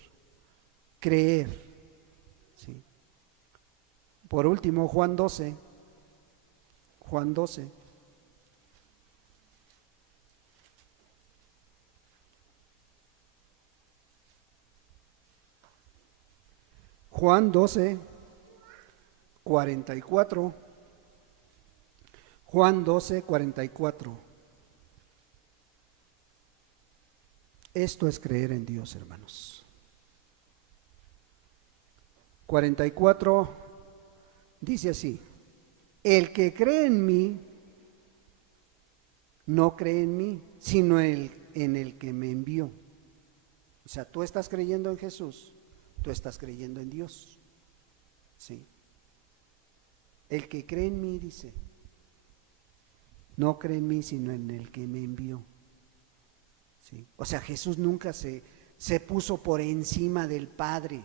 ¿sí? Por último, Juan 12. Juan 12. Juan 12, 44. Juan 12, 44. Esto es creer en Dios, hermanos. 44 dice así: el que cree en mí, no cree en mí, sino en el que me envió. O sea, tú estás creyendo en Jesús, tú estás creyendo en Dios, ¿sí? El que cree en mí, dice, no cree en mí, sino en el que me envió, ¿sí? O sea, Jesús nunca se puso por encima del Padre.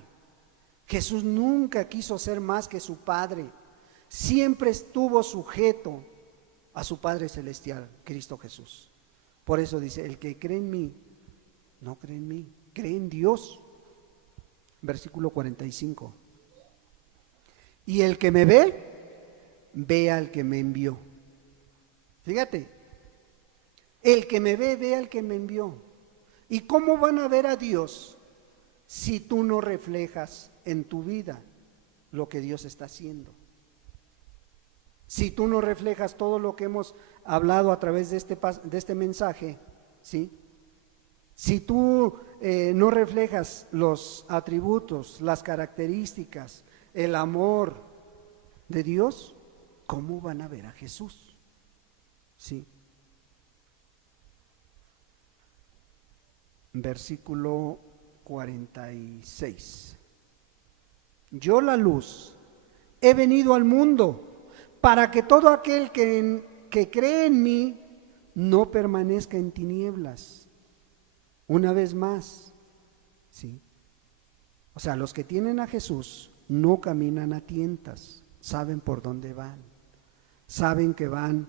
Jesús nunca quiso ser más que su Padre. Siempre estuvo sujeto a su Padre Celestial, Cristo Jesús. Por eso dice: el que cree en mí, no cree en mí, cree en Dios. Versículo 45. Y el que me ve, ve al que me envió. Fíjate, el que me ve, ve al que me envió. ¿Y cómo van a ver a Dios si tú no reflejas en tu vida lo que Dios está haciendo? Si tú no reflejas todo lo que hemos hablado a través de este mensaje, ¿sí? Si tú no reflejas los atributos, las características, el amor de Dios, ¿cómo van a ver a Jesús? ¿Sí? Versículo 46. Yo, la luz, he venido al mundo para que todo aquel que cree en mí no permanezca en tinieblas. Una vez más, ¿sí? O sea, los que tienen a Jesús no caminan a tientas, saben por dónde van, saben que van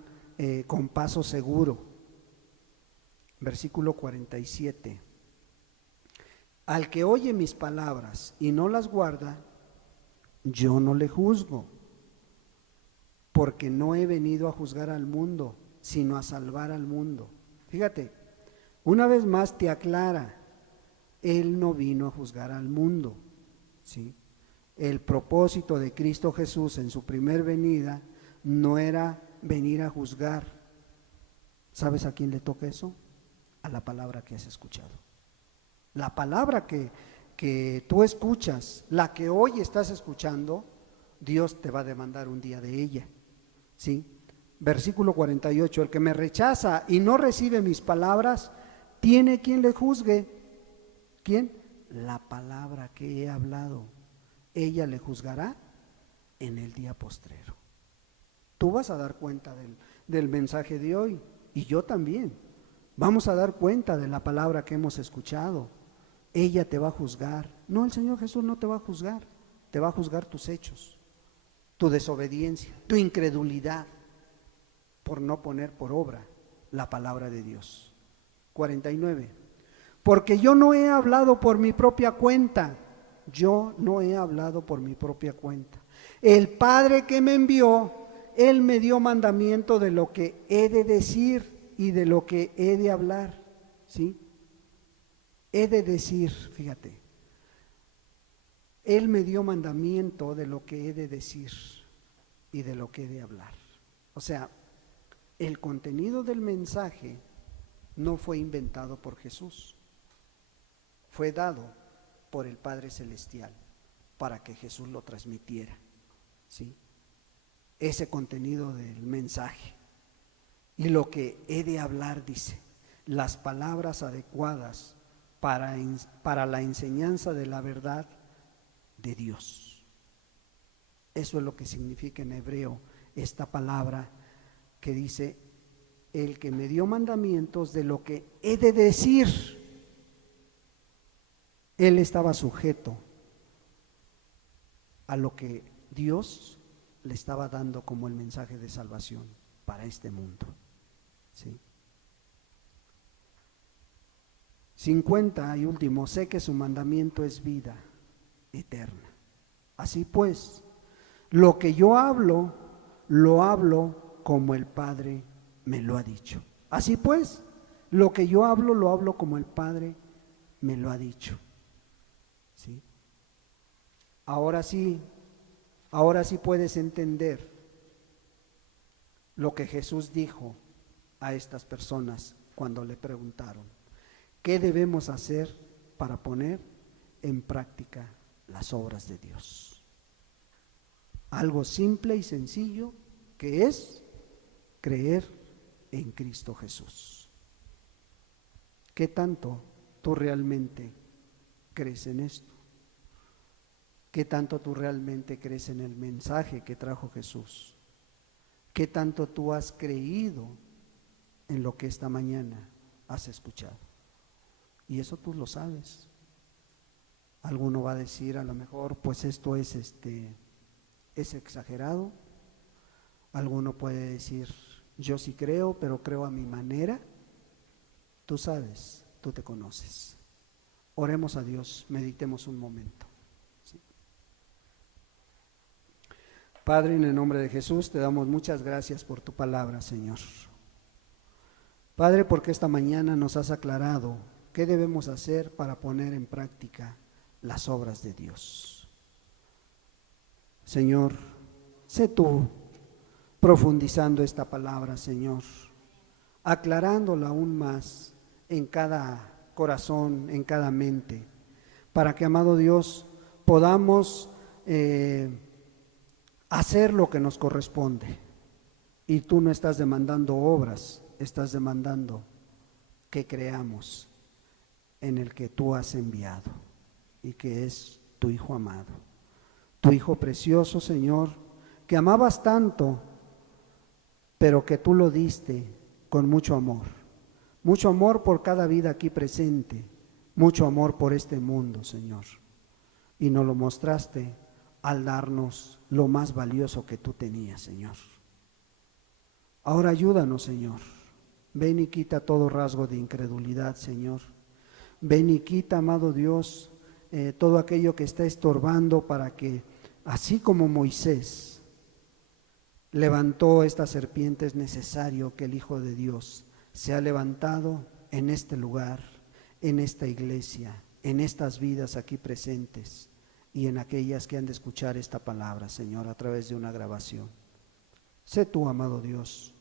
con paso seguro. Versículo 47. Al que oye mis palabras y no las guarda, yo no le juzgo, porque no he venido a juzgar al mundo, sino a salvar al mundo. Fíjate, una vez más te aclara, Él no vino a juzgar al mundo, ¿sí? El propósito de Cristo Jesús en su primer venida no era venir a juzgar. ¿Sabes a quién le toca eso? A la palabra que has escuchado. La palabra que tú escuchas, la que hoy estás escuchando, Dios te va a demandar un día de ella, ¿sí? Versículo 48, el que me rechaza y no recibe mis palabras, tiene quien le juzgue. ¿Quién? La palabra que he hablado, ella le juzgará en el día postrero. Tú vas a dar cuenta del mensaje de hoy, y yo también. Vamos a dar cuenta de la palabra que hemos escuchado. Ella te va a juzgar. No, el Señor Jesús no te va a juzgar, te va a juzgar tus hechos, tu desobediencia, tu incredulidad por no poner por obra la palabra de Dios. 49. Porque yo no he hablado por mi propia cuenta, yo no he hablado por mi propia cuenta. El Padre que me envió, Él me dio mandamiento de lo que he de decir y de lo que he de hablar, ¿sí? He de decir, fíjate, Él me dio mandamiento de lo que he de decir y de lo que he de hablar. O sea, el contenido del mensaje no fue inventado por Jesús, fue dado por el Padre Celestial para que Jesús lo transmitiera, ¿sí? Ese contenido del mensaje. Y lo que he de hablar, dice, las palabras adecuadas para la enseñanza de la verdad de Dios. Eso es lo que significa en hebreo esta palabra que dice, el que me dio mandamientos de lo que he de decir. Él estaba sujeto a lo que Dios le estaba dando como el mensaje de salvación para este mundo, ¿sí? 50 y último, sé que su mandamiento es vida eterna. Así pues, lo que yo hablo, lo hablo como el Padre me lo ha dicho. Así pues, lo que yo hablo, lo hablo como el Padre me lo ha dicho, ¿sí? Ahora sí puedes entender lo que Jesús dijo a estas personas cuando le preguntaron, ¿qué debemos hacer para poner en práctica las obras de Dios? Algo simple y sencillo que es creer en Cristo Jesús. ¿Qué tanto tú realmente crees en esto? ¿Qué tanto tú realmente crees en el mensaje que trajo Jesús? ¿Qué tanto tú has creído en lo que esta mañana has escuchado? Y eso tú lo sabes. Alguno va a decir a lo mejor, pues esto es exagerado. Alguno puede decir, yo sí creo, pero creo a mi manera. Tú sabes, tú te conoces. Oremos a Dios, meditemos un momento. ¿Sí? Padre, en el nombre de Jesús, te damos muchas gracias por tu palabra, Señor. Padre, porque esta mañana nos has aclarado qué debemos hacer para poner en práctica las obras de Dios. Señor, sé tú profundizando esta palabra, Señor, aclarándola aún más en cada corazón, en cada mente, para que, amado Dios, podamos hacer lo que nos corresponde. Y tú no estás demandando obras, estás demandando que creamos en el que tú has enviado y que es tu Hijo amado, tu Hijo precioso, Señor, que amabas tanto, pero que tú lo diste con mucho amor por cada vida aquí presente, mucho amor por este mundo, Señor, y nos lo mostraste al darnos lo más valioso que tú tenías, Señor. Ahora ayúdanos, Señor. Ven y quita todo rasgo de incredulidad, Señor. Ven y quita, amado Dios, todo aquello que está estorbando para que, así como Moisés levantó esta serpiente, es necesario que el Hijo de Dios sea levantado en este lugar, en esta iglesia, en estas vidas aquí presentes y en aquellas que han de escuchar esta palabra, Señor, a través de una grabación. Sé tú, amado Dios,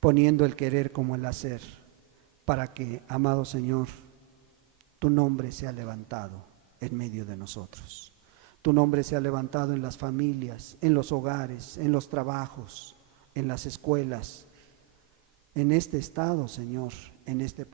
poniendo el querer como el hacer, para que, amado Señor, tu nombre sea levantado en medio de nosotros. Tu nombre sea levantado en las familias, en los hogares, en los trabajos, en las escuelas, en este estado, Señor, en este